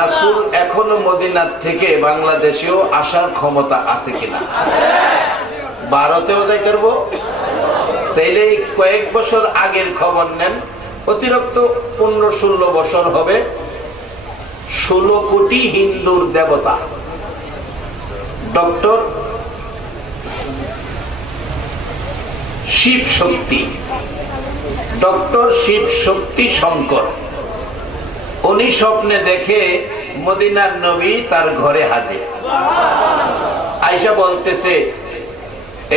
রাসূল এখনো মদিনার থেকে বাংলাদেশেও আসার ক্ষমতা আছে কিনা? ভারতেও যাই করবো, তাইলে কয়েক বছর আগের খবর নেন, অতিরিক্ত 15-16 বছর হবে। 16 কোটি হিন্দুর দেবতা ডক্টর শিব শক্তি, ডক্টর শিব শক্তি শঙ্কর, উনি স্বপ্নে দেখে মদিনার নবী তার ঘরে হাজির। আয়েশা বলতেছে,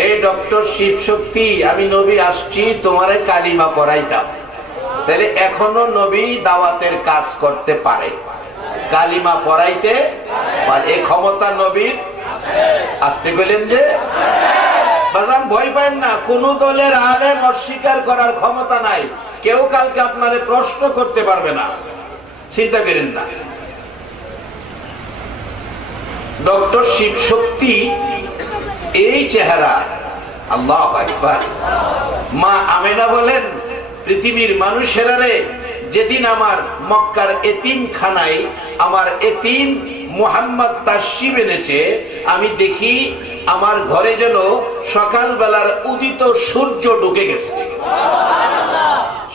এই ডক্টর শিব শক্তি, আমি নবী আসছি তোমারে কালিমা পড়াইতাম। তাহলে এখনো নবী দাওয়াতের কাজ করতে পারে, কালিমা পড়াইতে পারে। এই ক্ষমতা নবীর আসতে গেলেন যে বাজান, ভয় পায় না, কোন দলের আলেম অস্বীকার করার ক্ষমতা নাই। কেউ কালকে আপনারে প্রশ্ন করতে পারবে না, চিন্তা করেন না। ডক্টর শিব শক্তি এই চেহারা, আল্লাহু আকবার। মা আমেনা বলেন, পৃথিবীর মানুষেরা রে, যেদিন আমার মক্কার এতিমখানায় আমার এতিম মুহাম্মদ তাশরিফ এনেছে, আমি দেখি আমার ঘরে যেন সকালবেলার উদিত সূর্য ঢুকে গেছে।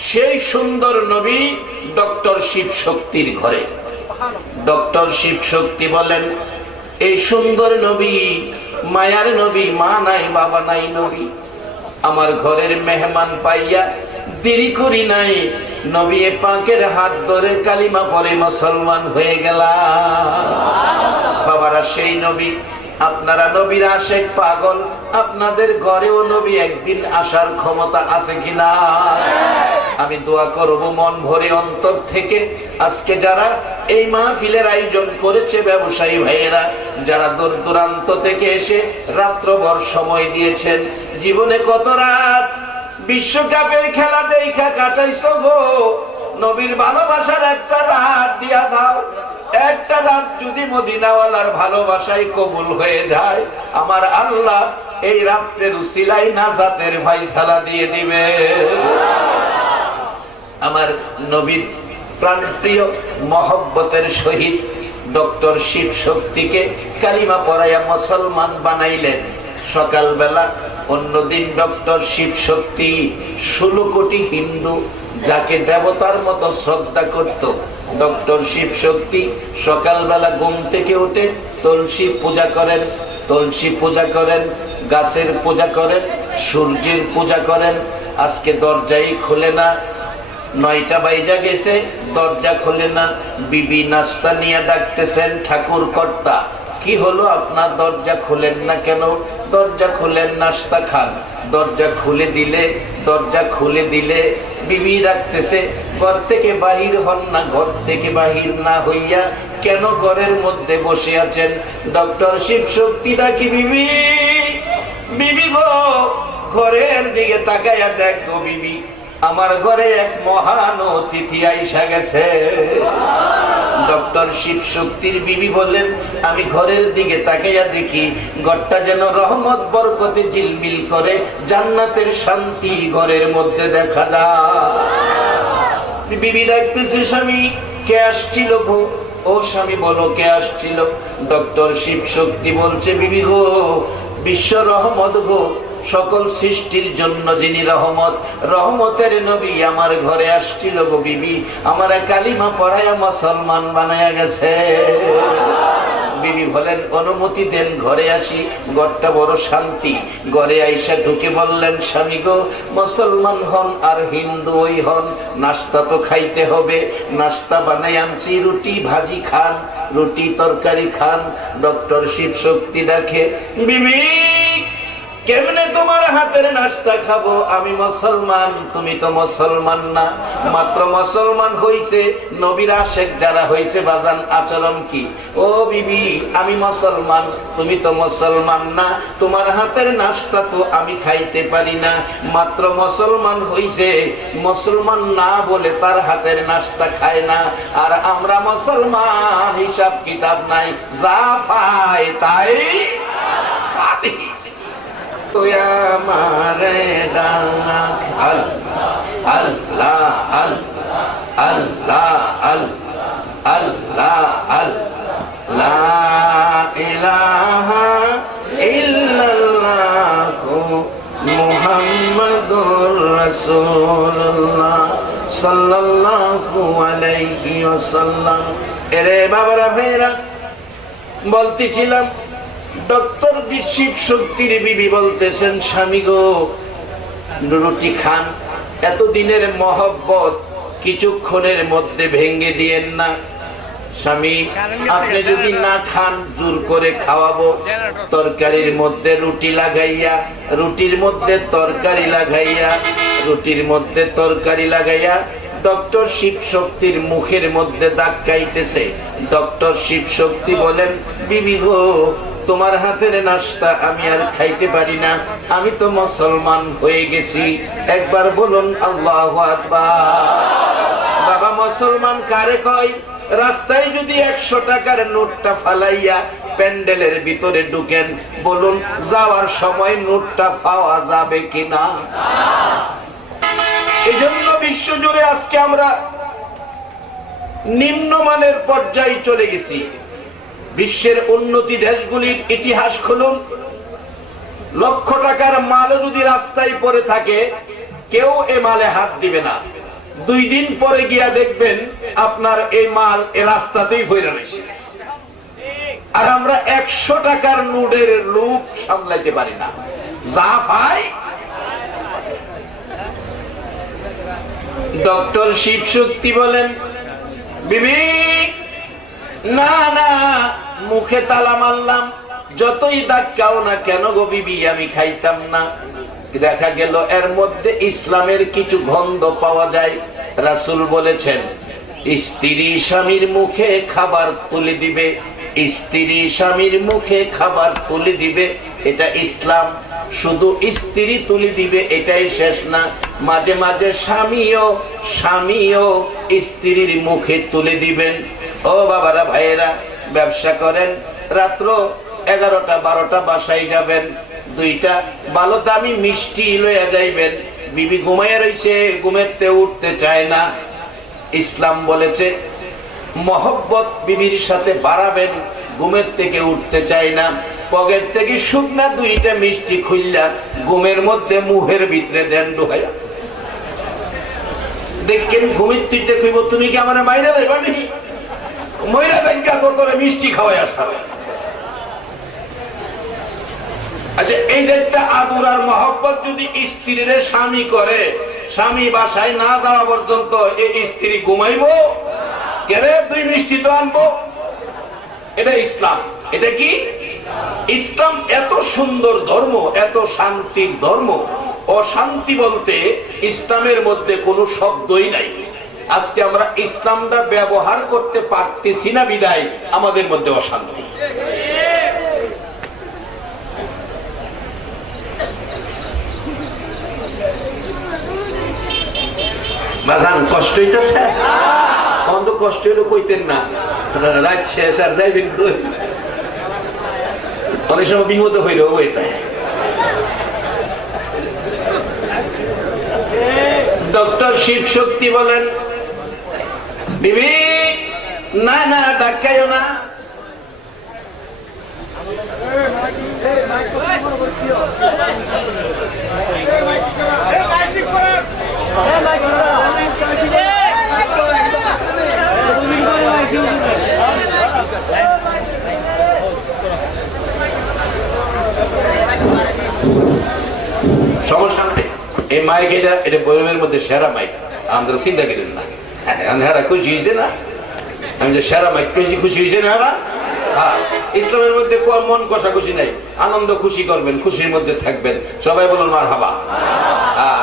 সেই সুন্দর নবী ডক্টর শিব শক্তির ঘরে। ডক্টর শিব শক্তি বলেন, এই সুন্দর নবী, মায়ার নবী, মা নাই বাবা নাই নবী, আমার ঘরের মেহমান পাইয়া দেরি করি নাই, নবী পাকের হাত ধরে কালিমা পড়ে মুসলমান হয়ে গেলাম। বাবারা, সেই নবী, আপনারা নবীর আশেক পাগল, আপনাদের ঘরেও নবী একদিন আসার ক্ষমতা আছে কিনা? আমি দোয়া করব মন ভরে অন্তর থেকে, আজকে যারা এই মাহফিলের আয়োজন করেছে, ব্যবসায়ী ভাইয়েরা যারা দূর দূরান্ত থেকে এসে রাত্রভর সময় দিয়েছেন, জীবনে কত রাত বিশ্বকাপের খেলা দেখা কাটাইছো গো, নবীর ভালোবাসার একটা রাত দিয়া যাও। একটা রাত যদি মদিনাওয়ালার ভালোবাসায় কবুল হয়ে যায়, আমার আল্লাহ এই রাত্রের উসিলায় নাজাতের ফায়সালা দিয়ে দিবে। আমার নবীর প্রাণপ্রিয় মহব্বতের সহিত ডক্টর শিব শক্তিকে কালিমা পড়াইয়া মুসলমান বানাইলেন। সকালবেলা অন্যদিন ডক্টর শিব শক্তি 16 কোটি হিন্দু যাকে দেবতার মতো শ্রদ্ধা করত, ডক্টর শিব শক্তি সকালবেলা ঘুম থেকে উঠে তুলসী পূজা করেন, তুলসী পূজা করেন, গাছের পূজা করেন, সূর্যের পূজা করেন। আজকে দরজাই খুলে না, 9টা বাইজা গেছে, দরজা খুলে না। বিবি নাস্তা নিয়ে ডাকতেছেন, ঠাকুর কর্তা কি হলো আপনার দরজা খুলেন না কেন? দরজা খুলেন, নাস্তা খান। দরজা খুলে দিলে বিবি ডাকতেছে, ঘর থেকে বাহির হন না। ঘর থেকে বাহির না হইয়া কেন ঘরের মধ্যে বসে আছেন? ডক্টর শিব শক্তি ডাকি, বিবি বিবি গো, ঘরের দিকে তাকাইয়া দেখো বিবি, আমার ঘরে এক মহান অতিথি আইসা গেছে। ডক্টর শিব শক্তির বিবি বলেন, আমি ঘরের দিকে তাকাইয়া দেখি ঘরটা যেন রহমত বরকতে ঝিলমিল করে, জান্নাতের শান্তি ঘরের মধ্যে দেখা যায়। বিবি ডাকতেছে, স্বামী কে আসছিল গো? ও স্বামী বলো কে আসছিল? ডক্টর শিব শক্তি বলছে, বিবি গো, বিশ্ব রহমত গো, সকল সৃষ্টির জন্য যিনি রহমত, রহমতের নবী আমার ঘরে আসছিল গো বিবি, আমার কালিমা পড়ায়া মুসলমান বানায়া গেছে। বিবি বলেন, অনুমতি দেন ঘরে আসি, ঘরটা বড় শান্তি। ঘরে আইসা ঢুকে বললেন, স্বামী গো, মুসলমান হন আর হিন্দু ওই হন, নাস্তা তো খাইতে হবে। নাস্তা বানাই আনছি, রুটি ভাজি খান, রুটি তরকারি খান। ডক্টর শিব শক্তি দেখে, বিবি কেমনে তোমার হাতের নাস্তা খাবো? আমি মুসলমান, তুমি তো মুসলমান না। মাত্র মুসলমান হইছে নবীর আশেক যারা হইছে, বাজান আচরণ কি? ও বিবি, আমি মুসলমান, তুমি তো মুসলমান না, তোমার হাতের নাস্তা তো আমি খাইতে পারি না। মাত্র মুসলমান হইছে, মুসলমান না বলে তার হাতের নাস্তা খায় না। আর আমরা মুসলমান, হিসাব কিতাব নাই, যা পায় তাই পাই। মারে ডাক আল্লাহ আল্লাহ আল্লাহ আল্লাহ আল্লাহ ইলাহা ইল্লাল্লাহু মুহাম্মাদুর রাসূলুল্লাহ সাল্লাল্লাহু আলাইহি ওয়াসাল্লাম। এরে বাবারা ভাইরা, বলতেছিলাম ডক্টর শিব শক্তির বিবি বলতেছেন, স্বামী গো, রুটি খান, এতদিনের মহব্বত কিছুক্ষণের মধ্যে ভেঙে দিয়েন না। স্বামী আপনি যদি না খান, জোর করে খাওয়াবো। তরকারির মধ্যে রুটি লাগাইয়া, রুটির মধ্যে তরকারি লাগাইয়া, রুটির মধ্যে তরকারি লাগাইয়া ডক্টর শিব শক্তির মুখের মধ্যে দাগ খাইতেছে। ডক্টর শিব শক্তি বলেন, বিবি গো, তোমার হাতের নাস্তা আমি আর খাইতে পারি না, আমি তো মুসলমান হয়ে গেছি। একবার বলুন আল্লাহু আকবার। বাবা, মুসলমান কারে কয়? রাস্তায় যদি 100 টাকার নোটটা ফালাইয়া প্যান্ডেলের ভিতরে ঢুকেন, বলুন যাওয়ার সময় নোটটা পাওয়া যাবে কিনা? এই জন্য বিশ্বজুড়ে আজকে আমরা নিম্নমানের পর্যায়ে চলে গেছি। বিশ্বের উন্নতি দেশগুলির ইতিহাস খুলুন, লক্ষ টাকার মালও যদি রাস্তায় পড়ে থাকে, কেউ এ মালে হাত দিবে না। 2 দিন পরে গিয়া দেখবেন আপনার এই মাল এ রাস্তাতেই পড়ে রয়েছে। আর আমরা 100 টাকার নোটের লোক সামলাইতে পারি না, যা পাই। ডক্টর শিব শক্তি বলেন, বিবি না না, মুখে তালা মারলাম, যতই ধাক্কাও না কেন গো বিবি, আমি খাইতাম না। দেখা গেল এর মধ্যে ইসলামের কিছু গন্ধ পাওয়া যায়। রাসূল বলেছেন, স্ত্রী স্বামীর মুখে খাবার তুলে দিবে, স্ত্রী স্বামীর মুখে খাবার তুলে দিবে, এটা ইসলাম। শুধু স্ত্রী তুলে দিবে এটাই শেষ না, মাঝে মাঝে স্বামীও স্ত্রীর মুখে তুলে দিবেন। ও বাবারা ভাইয়েরা, ব্যবসা করেন, রাত্র 11টা 12টা বাসায় যাবেন, 2টা ভালো দামি মিষ্টি লইয়া যাইবেন। বিবি ঘুমাইয়া রইছে, ঘুমেতে উঠতে চায় না। ইসলাম বলেছে মহব্বত বিবির সাথে বাড়াবেন, ঘুমের থেকে উঠতে চায় না, পকেট থেকে শুকনা 2টা মিষ্টি খুললা ঘুমের মধ্যে মুহের ভিতরে দেন ঢুকাইয়া। দেখেন ঘুমির তুইতে কইব তুমি কি আমার মাইরা দেবা নাকি ময়রা দেখা তো তোরে মিষ্টি খাওয়াই আসা। আচ্ছা এই যে একটা আদর আর মহব্বত যদি স্ত্রীর স্বামী করে, স্বামী বাসায় না যাওয়া পর্যন্ত এই স্ত্রী ঘুমাইবো কেরে তুই মিষ্টি তো আনবো? এটা ইসলাম। এটা কি ইসলাম? এত সুন্দর ধর্ম, এত শান্তির ধর্ম। অশান্তি বলতে ইসলামের মধ্যে কোনো শব্দই নাই। আজকে আমরা ইসলামটা ব্যবহার করতে পারতেছি না বিদায় আমাদের মধ্যে অশান্তি। বাজান কষ্ট হইতেছে? অন্ত কষ্ট হইলে কইতেন না, রাত শেষ আর যাইবেন কই? অনেক সময় বিমত হইল ওইটাই। ডক্টর শিব শক্তি বলেন, বিবি না না ডাকাইও না, সমস্যা নেই। এই মাইক এটা বইয়ের মধ্যে সেরা মাইক, আমরা চিন্তা করেন না। হেরা খুশি হয়েছে না? আমি যে সেরা মাইক পেয়েছি, খুশি হয়েছে না হেরা? হ্যাঁ, ইসলামের মধ্যে মন কষাকষি নাই, আনন্দ খুশি করবেন, খুশির মধ্যে থাকবেন। সবাই বলুন মারহাবা।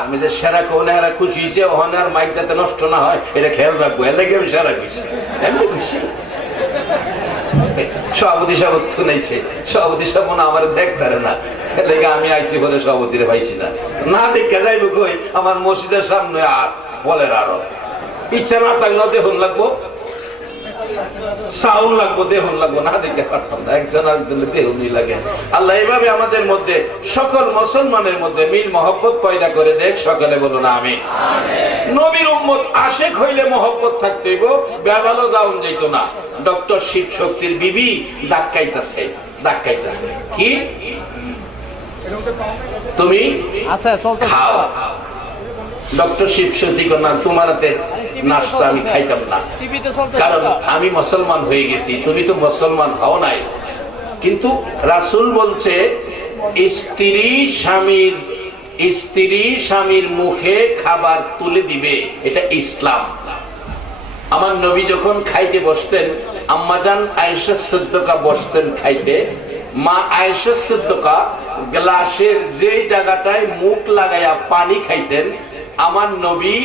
আমি যে সেরা কোন হেরা খুশি হয়েছে, ওখানে আর মাইক যাতে নষ্ট না হয় এটা খেয়াল রাখবো। এর লাগে আমি সেরা খুশি, এমনি খুশি। সভাপতি সাহেব শুনেছে, সভাপতি সাহেব মনে আমার দেখতারে না, দেখে আমি আইসি বলে সভাপতিরে পাইছি না। না দেখে যাইব কই আমার মসজিদের সামনে আর বলের আরো ইচ্ছা না থাকলেও দেখুন লাগবো, সাউন্ড লাগবো, দেখুন লাগবো, না দেখতে পারতাম না। একজন আরেকজনের দেহুনি লাগে। আল্লাহ এইভাবে আমাদের মধ্যে সকল মুসলমানের মধ্যে মিল মহব্বত পয়দা করে দেখ। সকালে বলুন আমিন। নবীর উম্মত আশেক হইলে মহব্বত থাকতে হইব, বেজালও যাওন যেত না। ডক্টর শিব শক্তির বিবি ডাক্কাইতেছে, ডাক্কাইতেছে কি তুমি খাও। ডক্টর শিব শক্তি না, তোমার হাতে নাস্তা আমি খাইতাম না, কারণ আমি মুসলমান হয়ে গেছি, তুমি তো মুসলমান হও নাই। কিন্তু রাসূল বলছে স্ত্রী স্বামীর মুখে খাবার তুলে দিবে, এটা ইসলাম। আমার নবী যখন খাইতে বসতেন, আম্মাজান আয়েশা সিদ্দিকা বসতেন খাইতে। মা আয়েশা সিদ্দিকা গ্লাসের যে জায়গাটায় মুখ লাগাইয়া পানি খাইতেন, আমার নবী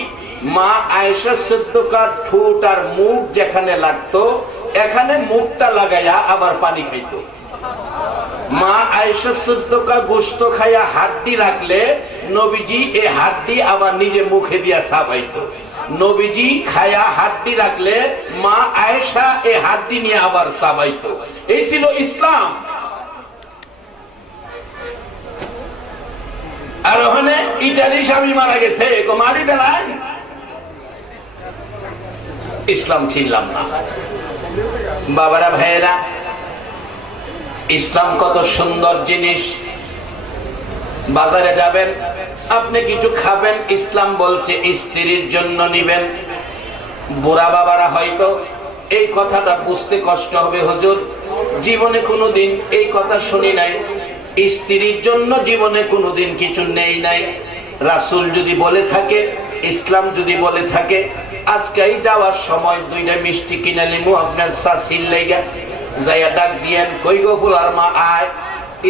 মা আয়েশা সিদ্দিকার ঠোঁট আর মুখ যেখানে লাগতো এখানে মুখটা লাগাইয়া আবার পানি খাইতো। মা আয়েশা সিদ্দিকা গোশত খাইয়া হাড্ডি রাখলে নবীজি এই হাড্ডি আবার নিজে মুখে দিয়া চাবাইতো। নবীজি খায়া হাড্ডি রাখলে মা আয়েশা এই হাড্ডি নিয়ে আবার চাবাইতো। এই ছিল ইসলাম। আর ওখানে ইটালি স্বামী মারা গেছে, মারি দেয় ইসলাম চিনলাম না। বাবারা ভাইয়েরা, ইসলাম কত সুন্দর জিনিস। বাজারে যাবেন, আপনি কিছু খাবেন, ইসলাম বলছে স্ত্রীর জন্য নিবেন। বুড়া বাবারা হয়তো এই কথাটা বুঝতে কষ্ট হবে, হুজুর জীবনে কোনোদিন এই কথা শুনি নাই, স্ত্রীর জন্য জীবনে কোনোদিন কিছু নেই নাই। রাসূল যদি বলে থাকে, ইসলাম যদি বলে থাকে, আজকেই যাওয়ার সময় দুইটা মিষ্টি কিনে নিমু আপনার শাশির লেগা, যাইয়া ডাক দিয়েন, কই গো ফুলার মা আয়।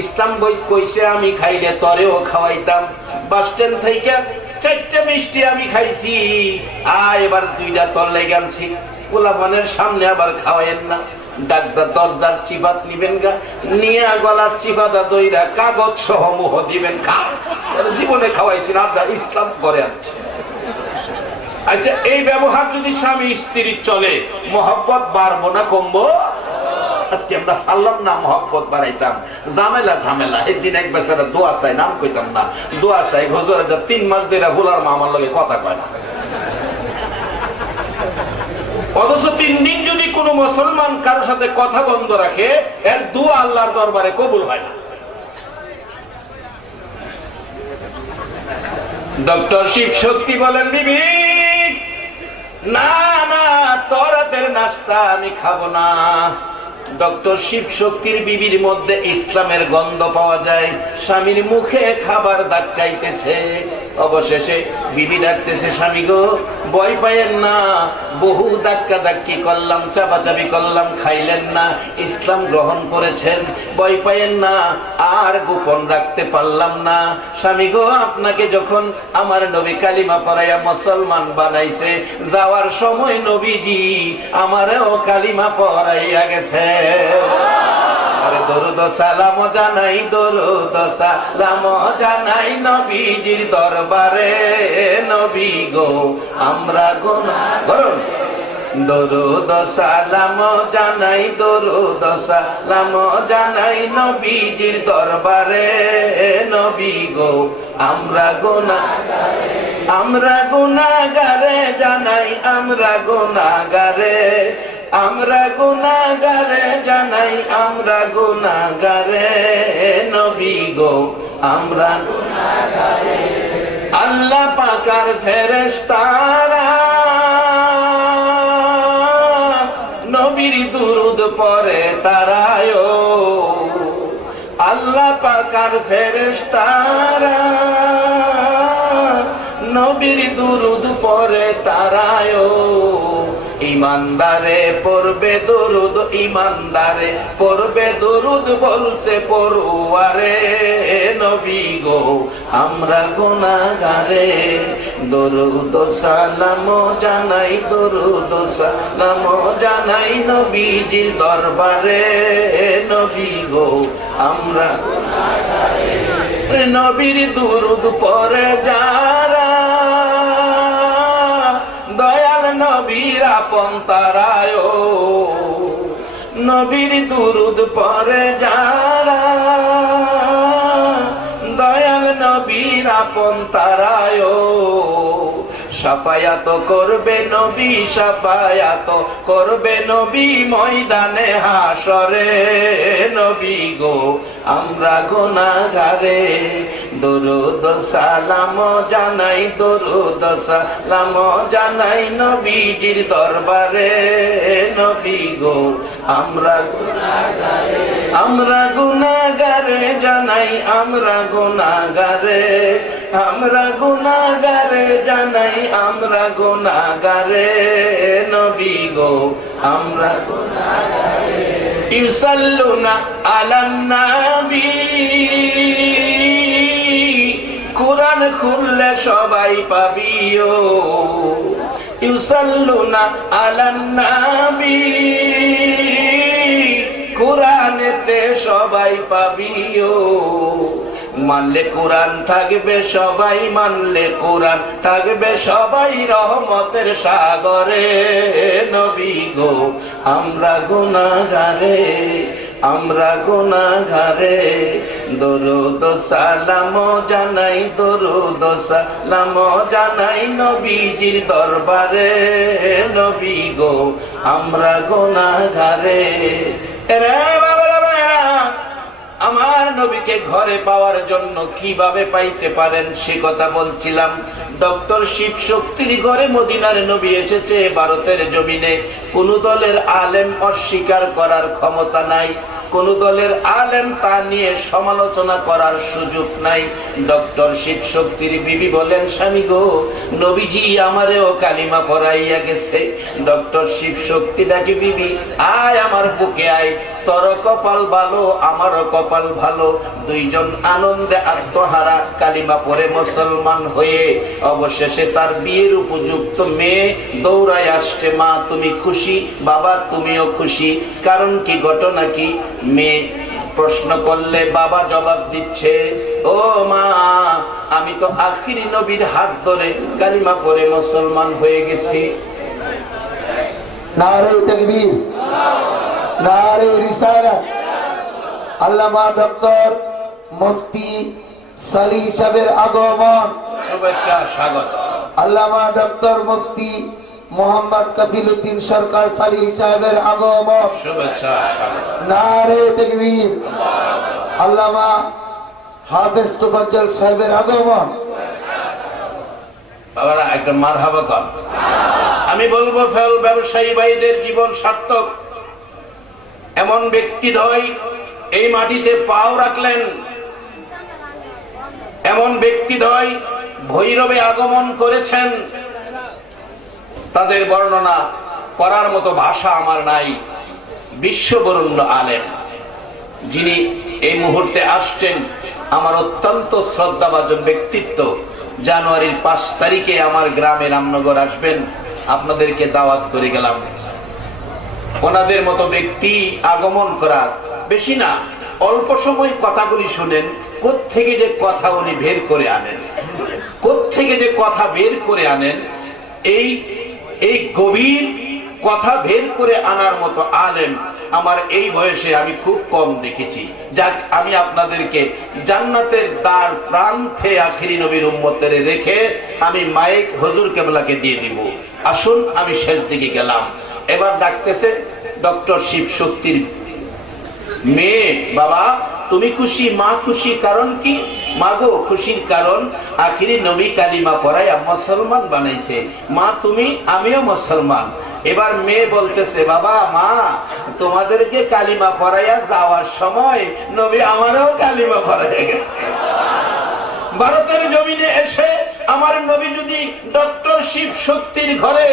ইসলাম বই কইছে আমি খাইলে তরেও খাওয়াইতাম। বাস স্ট্যান্ড থেকে 4টা মিষ্টি আমি খাইছি, আয় এবার 2টা তর লেগে আনছি। পোলাপানের সামনে আবার খাওয়াইেন না। ডাক্তার দরজার চিপাত নিবেন গা, নিয়ে গলার চিপাতা দইরা কাগজ সহ মুহ দিবেন, খা। জীবনে খাওয়াইছি না, ইসলাম করে আনছে। আচ্ছা, এই ব্যবহার যদি স্বামী স্ত্রীর চলে, মহব্বত বাড়বো না কমবো? আজকে আমরা পারলাম না মহব্বত বাড়াইতাম, ঝামেলা ঝামেলা। একদিন এক বেচারা দোয়া চাই, নাম কইতাম না, দোয়া চাই হুজুর 3 মাস ধরে ভোলার মা আমার লগে কথা কয় না। অথচ 3 দিন যদি কোন মুসলমান কারোর সাথে কথা বন্ধ রাখে, এর দোয়া আল্লাহর দরবারে কবুল হয় না। ডক্টর শিব শক্তি বলেন, বিবি না না, তরাতের নাস্তা আমি খাবো না। ডক্টর শিব শক্তির বিবির মধ্যে ইসলামের গন্ধ পাওয়া যায়, স্বামীর মুখে খাবার ধাক্কাইতেছে। অবশেষে বিবি ডাকতেছে, স্বামী গো ভয় পাইয়েন না, বহু ধাক্কা ধাক্কি করলাম, চাপাচাপি করলাম, খাইলেন না, ইসলাম গ্রহণ করেছেন, ভয় পাইয়েন না, আর গোপন রাখতে পারলাম না। স্বামী গো আপনাকে যখন আমার নবী কালিমা পড়াইয়া মুসলমান বানাইছে, যাওয়ার সময় নবীজি আমারও কালিমা পড়াইয়া গেছে। আরে দরুদ সালাম জানাই, দরুদ সালাম জানাই নবীজির দরবারে। নবী গো আমরা গুনাহগার, দরুদ সালাম জানাই, দরুদ সালাম জানাই নবীজির দরবারে। নবী গো আমরা গুনাহগারে, আমরা গুনাহগারে জানাই, আমরা গুনাহগারে, আমরা গুনাহগারে জানাই, আমরা গুনাহগারে। নবী গো আমরা গুনাহগারে। আল্লাহ পাকের ফেরেশতারা নবীর দুরূদ পড়ে তারায়, আল্লাহ পাকের ফেরেশতারা নবীর দুরূদ পড়ে তারায়। ইমানদারে পড়বে দরুদ, ইমানদারে পড়বে দরুদ বলছে পড়ুয়ারে। নবী গো আমরা গুনাহগারে, দরুদ সালাম জানাই, দরুদ সালাম জানাই নবীজির দরবারে। নবী গো আমরা গুনাহগারে, নবীর দুরূদ পড়ে যারা দয়াল নবীর আপন তারায়, নবীর দুরূদ পড়ে যারা দয়াল নবীর আপন তারায়। সাফায়াত করবে নবী, সাফায়াত করবে নবী ময়দানে হাসরে। নবী গো আমরা গুনাহগারে, দরুদ সালাম জানাই, দরুদ সালাম জানাই নবীজির দরবারে। নবী গো আমরা গুনাহগারে, আমরা গুনাহগারে জানাই, আমরা গুনাহগারে, আমরা গুনাহগারে জানাই, আমরা গুনাহগারে। নবী গো আমরা গুনাহগারে। ইউসাল্লুনা আলান নবী, কুরআন খুললে সবাই পাবিও। ইউসাল্লুনা আলান নবী, কুরআনেতে সবাই পাবিও। মানলে কোরআন থাকবে সবাই, মানলে কোরআন থাকবে সবাই রহমতের সাগরে। নবী গো আমরা গুনাহগারে, আমরা গুনাহগারে, দরুদ সালাম জানাই, দরুদ সালাম জানাই নবীজির দরবারে। নবী গো আমরা গুনাহগারে। আমার নবীকে ঘরে পাওয়ার জন্য কিভাবে পাইতে পারেন সে কথা বলছিলাম। ডক্টর শিব শক্তির ঘরে মদিনার নবী এসেছে, ভারতের জমিনে কোন দলের আলেম অস্বীকার করার ক্ষমতা নাই, কোন দলের আলেম তা নিয়ে সমালোচনা করার সুযোগ নাই। ডক্টর শিব শক্তির বিবি বলেন, স্বামী গো নবীজি আমারেও কালিমা পড়াইয়া গেছে। ডক্টর শিব শক্তি ডাকে, বিবি আয় আমার বুকে আয়, তোর কপাল ভালো, আমারও কপাল ভালো। দুইজন আনন্দে আত্মহারা কালিমা পড়ে মুসলমান হয়ে অবশেষে তার বিয়ের উপযুক্ত মেয়ে দৌড়ায় আসছে। মা তুমি খুশি? বাবা তুমিও খুশি? কারণ কি, ঘটনা কি? মেয়ে প্রশ্ন করলে বাবা জবাব দিচ্ছে, ও মা আমি তো আখিরি নবীর হাত ধরে কালিমা পড়ে মুসলমান হয়ে গেছি। নারে তাকবীর, নারে রিসালাত। আল্লামা ডক্টর মুফতি সালি সাহেবের আগমন, শুভেচ্ছা স্বাগত। আল্লামা ডক্টর মুফতি মোহাম্মদ কফিলউদ্দিন সরকার সালি সাহেবের আগমন, শুভেচ্ছা স্বাগত। নারে তাকবীর। আল্লামা হাফেজ তোফাজ্জল সাহেবের আগমন। বাবারা একটা মারহাবা কর। আমি বলবো ফল ব্যবসায়ী ভাইদের জীবন সার্থক। এমন ব্যক্তিদ্বয় এই মাটিতে পাও রাখলেন, এমন ব্যক্তিদ্বয় ভৈরবে আগমন করেছেন, তাদের বর্ণনা করার মতো ভাষা আমার নাই। বিশ্ববরণ্য আলেম যিনি এই মুহূর্তে আসছেন, আমার অত্যন্ত শ্রদ্ধাভাজন ব্যক্তিত্ব। জানুয়ারির 5 তারিখে আমার গ্রামে রামনগর আসবেন, আপনাদেরকে দাওয়াত করে গেলাম। ওনাদের মতো ব্যক্তি আগমন করার বেশি না, অল্প সময় কথাগুলি শুনেন, কোত্থেকে যে কথা উনি বের করে আনেন, কোত্থেকে যে কথা বের করে আনেন, এই গভীর কথা বের করে আনার মতো আলেম আমার এই বয়সে আমি খুব কম দেখেছি। যাক, আমি আপনাদেরকে জান্নাতের দ্বার প্রান্তে আখিরি নবীর উম্মতের রেখে আমি মাইক হুজুর কেবলাকে দিয়ে দিব। আসুন, আমি শেষ দিকে গেলাম। এবার ডাকতেছে ডক্টর শিব শক্তির মেয়ে, বাবা তুমি খুশি, মা খুশি, কারণ কি? মাগো খুশির কারণ আখিরি নবী কালিমা পড়াইয়া মুসলমান বানাইছে। মা তুমি, আমিও মুসলমান। এবার মেয়ে বলতেছে, বাবা মা তোমাদেরকে কালিমা পড়াইয়া যাওয়ার সময় নবী আমারও কালিমা পড়াইয়া গেছে। ভারতের জমিনে এসে আমার নবী যদি ডক্টর শিব শক্তির ঘরে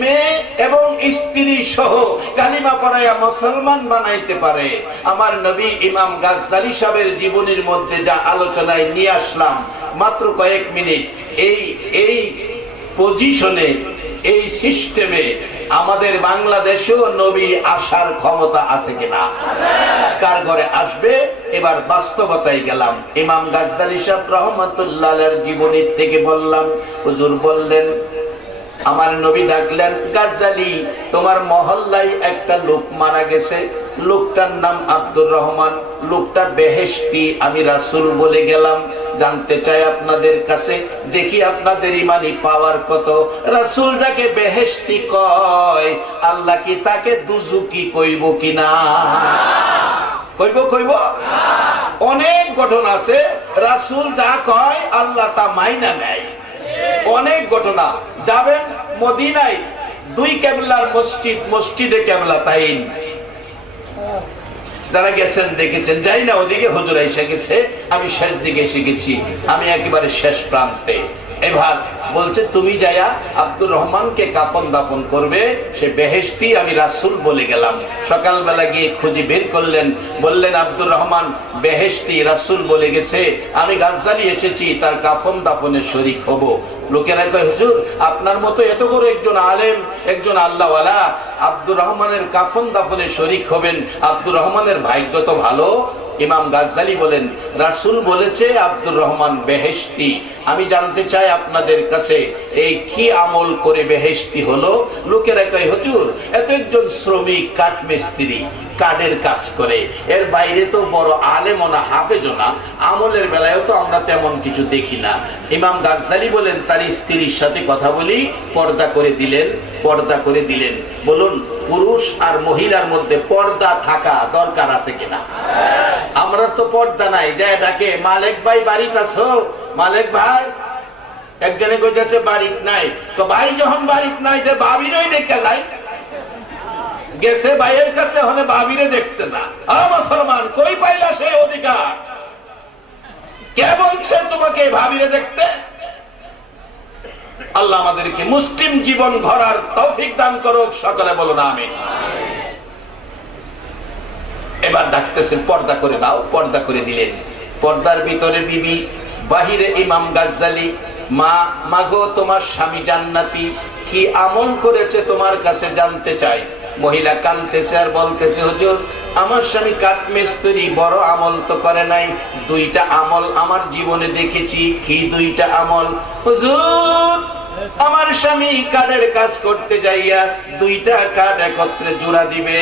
মেয়ে এবং স্ত্রী সহ কালিমা পড়াইয়া মুসলমান বানাইতে পারে, আমার নবী ইমাম গাজ্জালি সাহেবের জীবনীর মধ্যে যা আলোচনায় নিয়ে আসলাম মাত্র কয়েক মিনিট, এই পজিশনে, এই সিস্টেমে আমাদের বাংলাদেশেও নবী আসার ক্ষমতা আছে কিনা? কার ঘরে আসবে? এবার বাস্তবতায় গেলাম। ইমাম গাজ্জালি সাহেব রহমাতুল্লাহ আলাইহির জীবনী থেকে বললাম। হুজুর বললেন, আমার নবী ডাকলেন, গাজ্জালি তোমার মহল্লায় একটা লোক মারা গেছে, লোকটার নাম আব্দুর রহমান, লোকটা বেহেশতি, আমি রাসূল বলে গেলাম। জানতে চাই আপনাদের কাছে, দেখি আপনাদের ইমানি পাওয়ার কত। রাসূল যাকে বেহেশতি কয়, আল্লাহ কি তাকে দুজুকি কইব কিনা? কইব? অনেক ঘটনা আছে, রাসূল যা কয় আল্লাহ তা মাইনা নেয়। অনেক ঘটনা। যাবেন মদিনায় 2 কেবলার মসজিদ, মসজিদে কেবলাতাইন, যারা গেছেন দেখেছেন। যাই না ওদিকে, হুজুর এসে গেছে, আমি শেষ দিকে এসে গেছি, আমি একেবারে শেষ প্রান্তে। এবার বলছে তুমি যাইয়া আব্দুর রহমানকে কাফন দাফন করবে, সে বেহেশতি, আমি রাসূল বলে গেলাম। সকালবেলা গিয়ে খুঁজে বের করলেন, বললেন আব্দুর রহমান বেহেশতি, রাসূল বলে গেছে, আমি গাজ্জালি এসেছি তার কাফন দাফনে শরীক হব। লোকেরা কয়, হুজুর আপনার মতো এত বড় একজন আলেম, একজন আল্লাহওয়ালা, আব্দুর রহমানের কাফন দাফনে শরীক হবেন, আব্দুর রহমানের ভাগ্য তো ভালো। ইমাম গাজ্জালি বলেন, রাসূল বলেছে আব্দুর রহমান বেহেশতি। আমি জানতে চাই আপনাদের কাছে, এই কি আমল করে বেহেশতি হলো? লোকেরা কয়, হুজুর এত একজন শ্রমিক, কাঠ মিস্ত্রি, কাঠের কাজ করে, এর বাইরে তো বড় আলেমও না, হাফেজও না, আমলের বেলায়ও তো আমরা তেমন কিছু দেখি না। ইমাম গাজ্জালি বলেন, তার স্ত্রীর সাথে কথা বলি, পর্দা করে দিলেন, পর্দা করে দিলেন। বলুন, পুরুষ আর মহিলার মধ্যে পর্দা থাকা দরকার আছে কিনা? আমরা তো পর্দা নাই, যায় ডাকে, মালিক ভাই বাড়িতে আছো? মালিক ভাই, একজনে কইতেছে বাড়িত নাই। তো ভাই যখন বাড়িত নাই, যে ভাবিরই দেখে যায়, গেছে ভাইয়ের কাছে, হলে ভাবিরে দেখতে না। মুসলমান কই পাইলা সেই অধিকার? কে বলছে তোমাকে ভাবিরে দেখতে? আল্লাহ আমাদেরকে মুসলিম জীবন গড়ার তৌফিক দান করুক, সকলে বলুন আমিন। এবার ডাকতেছেন, পর্দা করে দাও, পর্দা করে দিলেন। পর্দার ভিতরে বিবি, বাহিরে ইমাম গাজ্জালি। মাগো তোমার স্বামী জান্নাতি, কি আমল করেছে তোমার কাছে জানতে চাই। মহিলা কাঁদতেছে আর বলতেছে, হুজুর আমার স্বামী কাঠমিস্ত্রি, বড় আমল তো করে নাই, 2টা আমল আমার জীবনে দেখেছি। কি 2টা আমল? হুজুর আমার স্বামী কাঠের কাজ করতে যাইয়া 2টা কাঠ একত্রে জোড়া দিবে,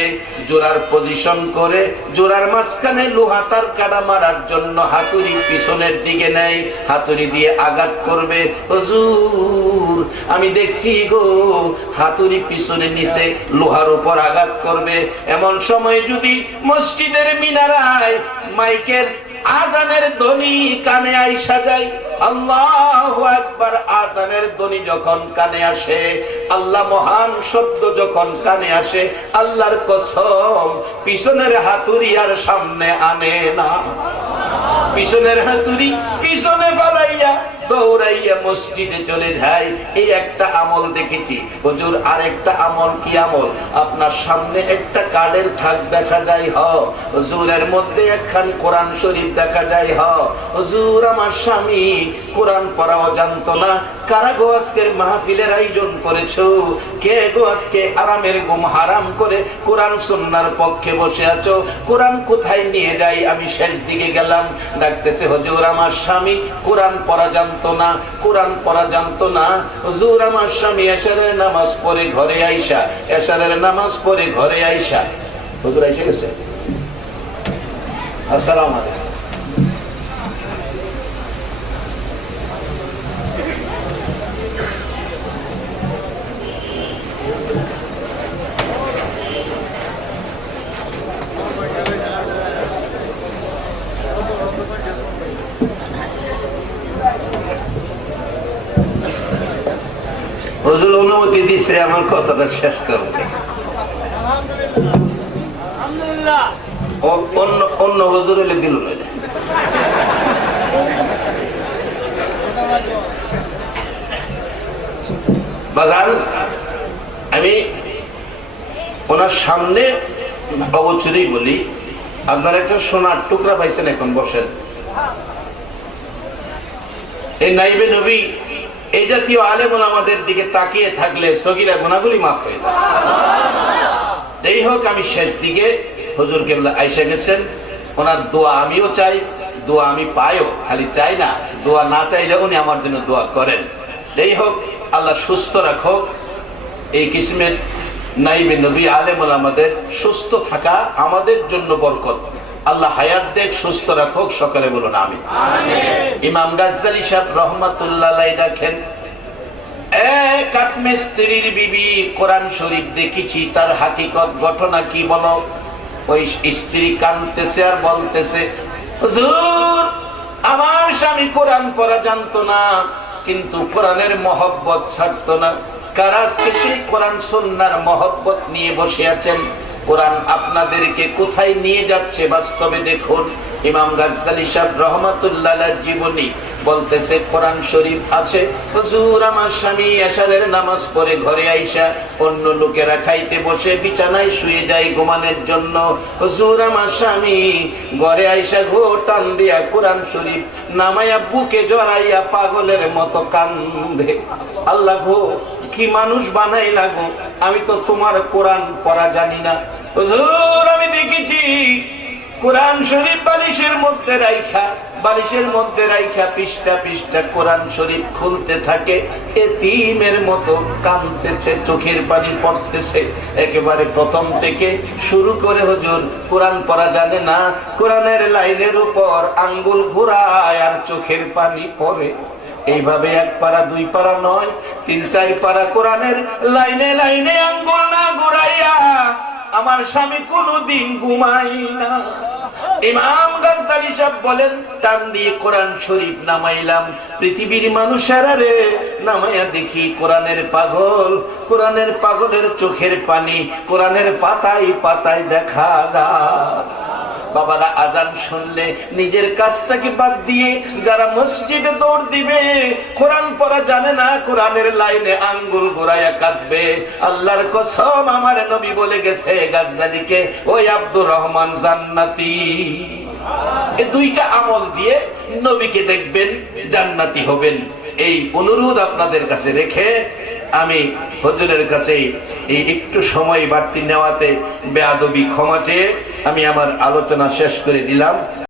জোড়ার পজিশন করে জোড়ার মাঝখানে লোহা তার কাটা মারার জন্য হাতুড়ি পিছনের দিকে নেয়, হাতুড়ি দিয়ে আঘাত করবে। হুজুর আমি দেখছি গো, হাতুড়ি পিছনে নিচে লোহার উপর আঘাত করবে। এমন সময় যদি মসজিদের মিনারায় মাইকের আজানের ধ্বনি কানে আইসা যায়। আল্লাহু আকবার। আজানের ধ্বনি যখন কানে আসে, আল্লাহ মহান শব্দ যখন কানে আসে, আল্লাহর কসম পিছনের হাতুড়ি আর সামনে আনে না। পিছনের হাতুড়ি পিছনে পালাইয়া দৌড়াইয়া মসজিদে চলে যায়। এই একটা আমল দেখেছি। হুজুর আরেকটা আমল কি আমল? আপনার সামনে একটা কার্ডের থাক দেখা যায়, হুজুরের মধ্যে একখান কোরআন শরীফ দেখা যায়, হুজুর আমার স্বামী কোরআন পড়াও জানতো না। কারা গো আজকের মাহফিলের আয়োজন করেছো? কে গো আজকে আরামের ঘুম হারাম করে কোরআন সুন্নাহর পক্ষে বসে আছো? কোরআন কোথায় নিয়ে যাই? আমি শেষ দিকে গেলাম, ডাকতেছে হুজুর আমার স্বামী কোরআন পড়া জানতো না, কোরআন পড়া জানতো না। হুজুর আমার স্বামী এশারের নামাজ পড়ে ঘরে আইসা, এশারের নামাজ পড়ে ঘরে আইসা, হুজুর এসে গেছে, আসসালামু আলাইকুম। হুজুর অনুমতি দিচ্ছে আমার কথাটা শেষ করবে। অন্য হুজুর হলে দিল না। বাজার আমি ওনার সামনে অবচরেই বলি, আপনার একটা সোনার টুকরা পাইছেন, এখন বসেন। এই নাইবে নবী এই জাতীয় আলেম আমাদের দিকে তাকিয়ে থাকলে সগীরা গুনাহগুলি মাফ হয়ে যায়। যাই হোক, আমি শেষ দিকে হুজুর কেবলা আইসা গেছেন, ওনার দোয়া আমিও চাই, দোয়া আমি পাইও, খালি চাই না, দোয়া না চাইলে উনি আমার জন্য দোয়া করেন। যাই হোক, আল্লাহ সুস্থ রাখুক। এই কিসমের নাইবে নবী আলেম আমাদের সুস্থ থাকা আমাদের জন্য বরকত। আল্লাহ হায়াত দেখ, সুস্থ রাখুক, সকালে বলুন আমিন। ইমাম গাজ্জালী সাহেব রহমাতুল্লাহ আলাইহি দেখেন, এক কাঠমিস্ত্রির বিবি কোরআন শরীফ দেখেছি, তার হাকিকত ঘটনা কি বলো? ওই স্ত্রী কাঁদতেছে আর বলতেছে, হুজুর আমার স্বামী কোরআন পড়া জানতো না, কিন্তু কোরআনের মহব্বত ছাড়তো না। কারা আজকে সেই কোরআন সুন্নাহর মহব্বত নিয়ে বসে আছেন? কোরআন আপনাদেরকে কোথায় নিয়ে যাচ্ছে বাস্তবে দেখুন। ইমাম গাজ্জালী সাহেব রহমাতুল্লাহ আলাইহির জীবনী বলতেছে, কোরআন শরীফ আছে, হুজুর আমার স্বামী এশারের নামাজ পড়ে ঘরে আইসা অন্য লোকেরা খাইতে বসে বিছানায় শুয়ে যায় ঘুমানোর জন্য, হুজুর আমার স্বামী ঘরে আইসা ঘো টান দিয়া কোরআন শরীফ নামাইয়া বুকে জড়াইয়া পাগলের মতো কান্দে। আল্লাহ গো, কি মানুষ বানাই লাগো, আমি তো তোমার কোরআন পড়া জানি না। হুজুর আমি দেখেছি কোরআন শরীফ বালিশের মধ্যে রাইখা পৃষ্ঠা পৃষ্ঠা কোরআন শরীফ খুলতে থাকে, এতিমের মতো কাঁদতেছে, চোখের পানি পড়তেছে। একেবারে প্রথম থেকে শুরু করে হুজুর কোরআন পড়া জানে না, কোরআনের লাইনের উপর আঙ্গুল ঘুরায় আর চোখের পানি পড়ে। এইভাবে এক পারা দুই পারা নয়, 3-4 পারা কোরআনের লাইনে লাইনে আঙ্গুল না ঘুরাইয়া আমার স্বামী কোনদিন ঘুমাই না। ইমাম গাজ্জালী সাহেব বলেন, টান দিয়ে কোরআন শরীফ নামাইলাম, পৃথিবীর মানুষেরা রে নামাইয়া দেখি কোরআনের পাগল, কোরআনের পাগলের চোখের পানি কোরআনের পাতায় পাতায় দেখা যায়। বাবারা আজান শুনলে নিজের কাজটাকে বাদ দিয়ে যারা মসজিদে দৌড় দিবে, কোরআন পড়া জানে না, কোরআনের লাইনে আঙ্গুল ঘোরাইয়া কাঁদবে। আল্লাহর কসম আমার নবী বলে গেছে গাজ্জালীকে, ওই আব্দুর রহমান জান্নাতি। এই দুইটা আমল দিয়ে নবীকে দেখবেন, জান্নাতি হবেন। এই অনুরোধ আপনাদের কাছে রেখে আমি হুজুরের কাছে এই একটু সময় বাড়তি নেওয়াতে বেয়াদবি ক্ষমা চেয়ে আমি আমার আলোচনা শেষ করে দিলাম।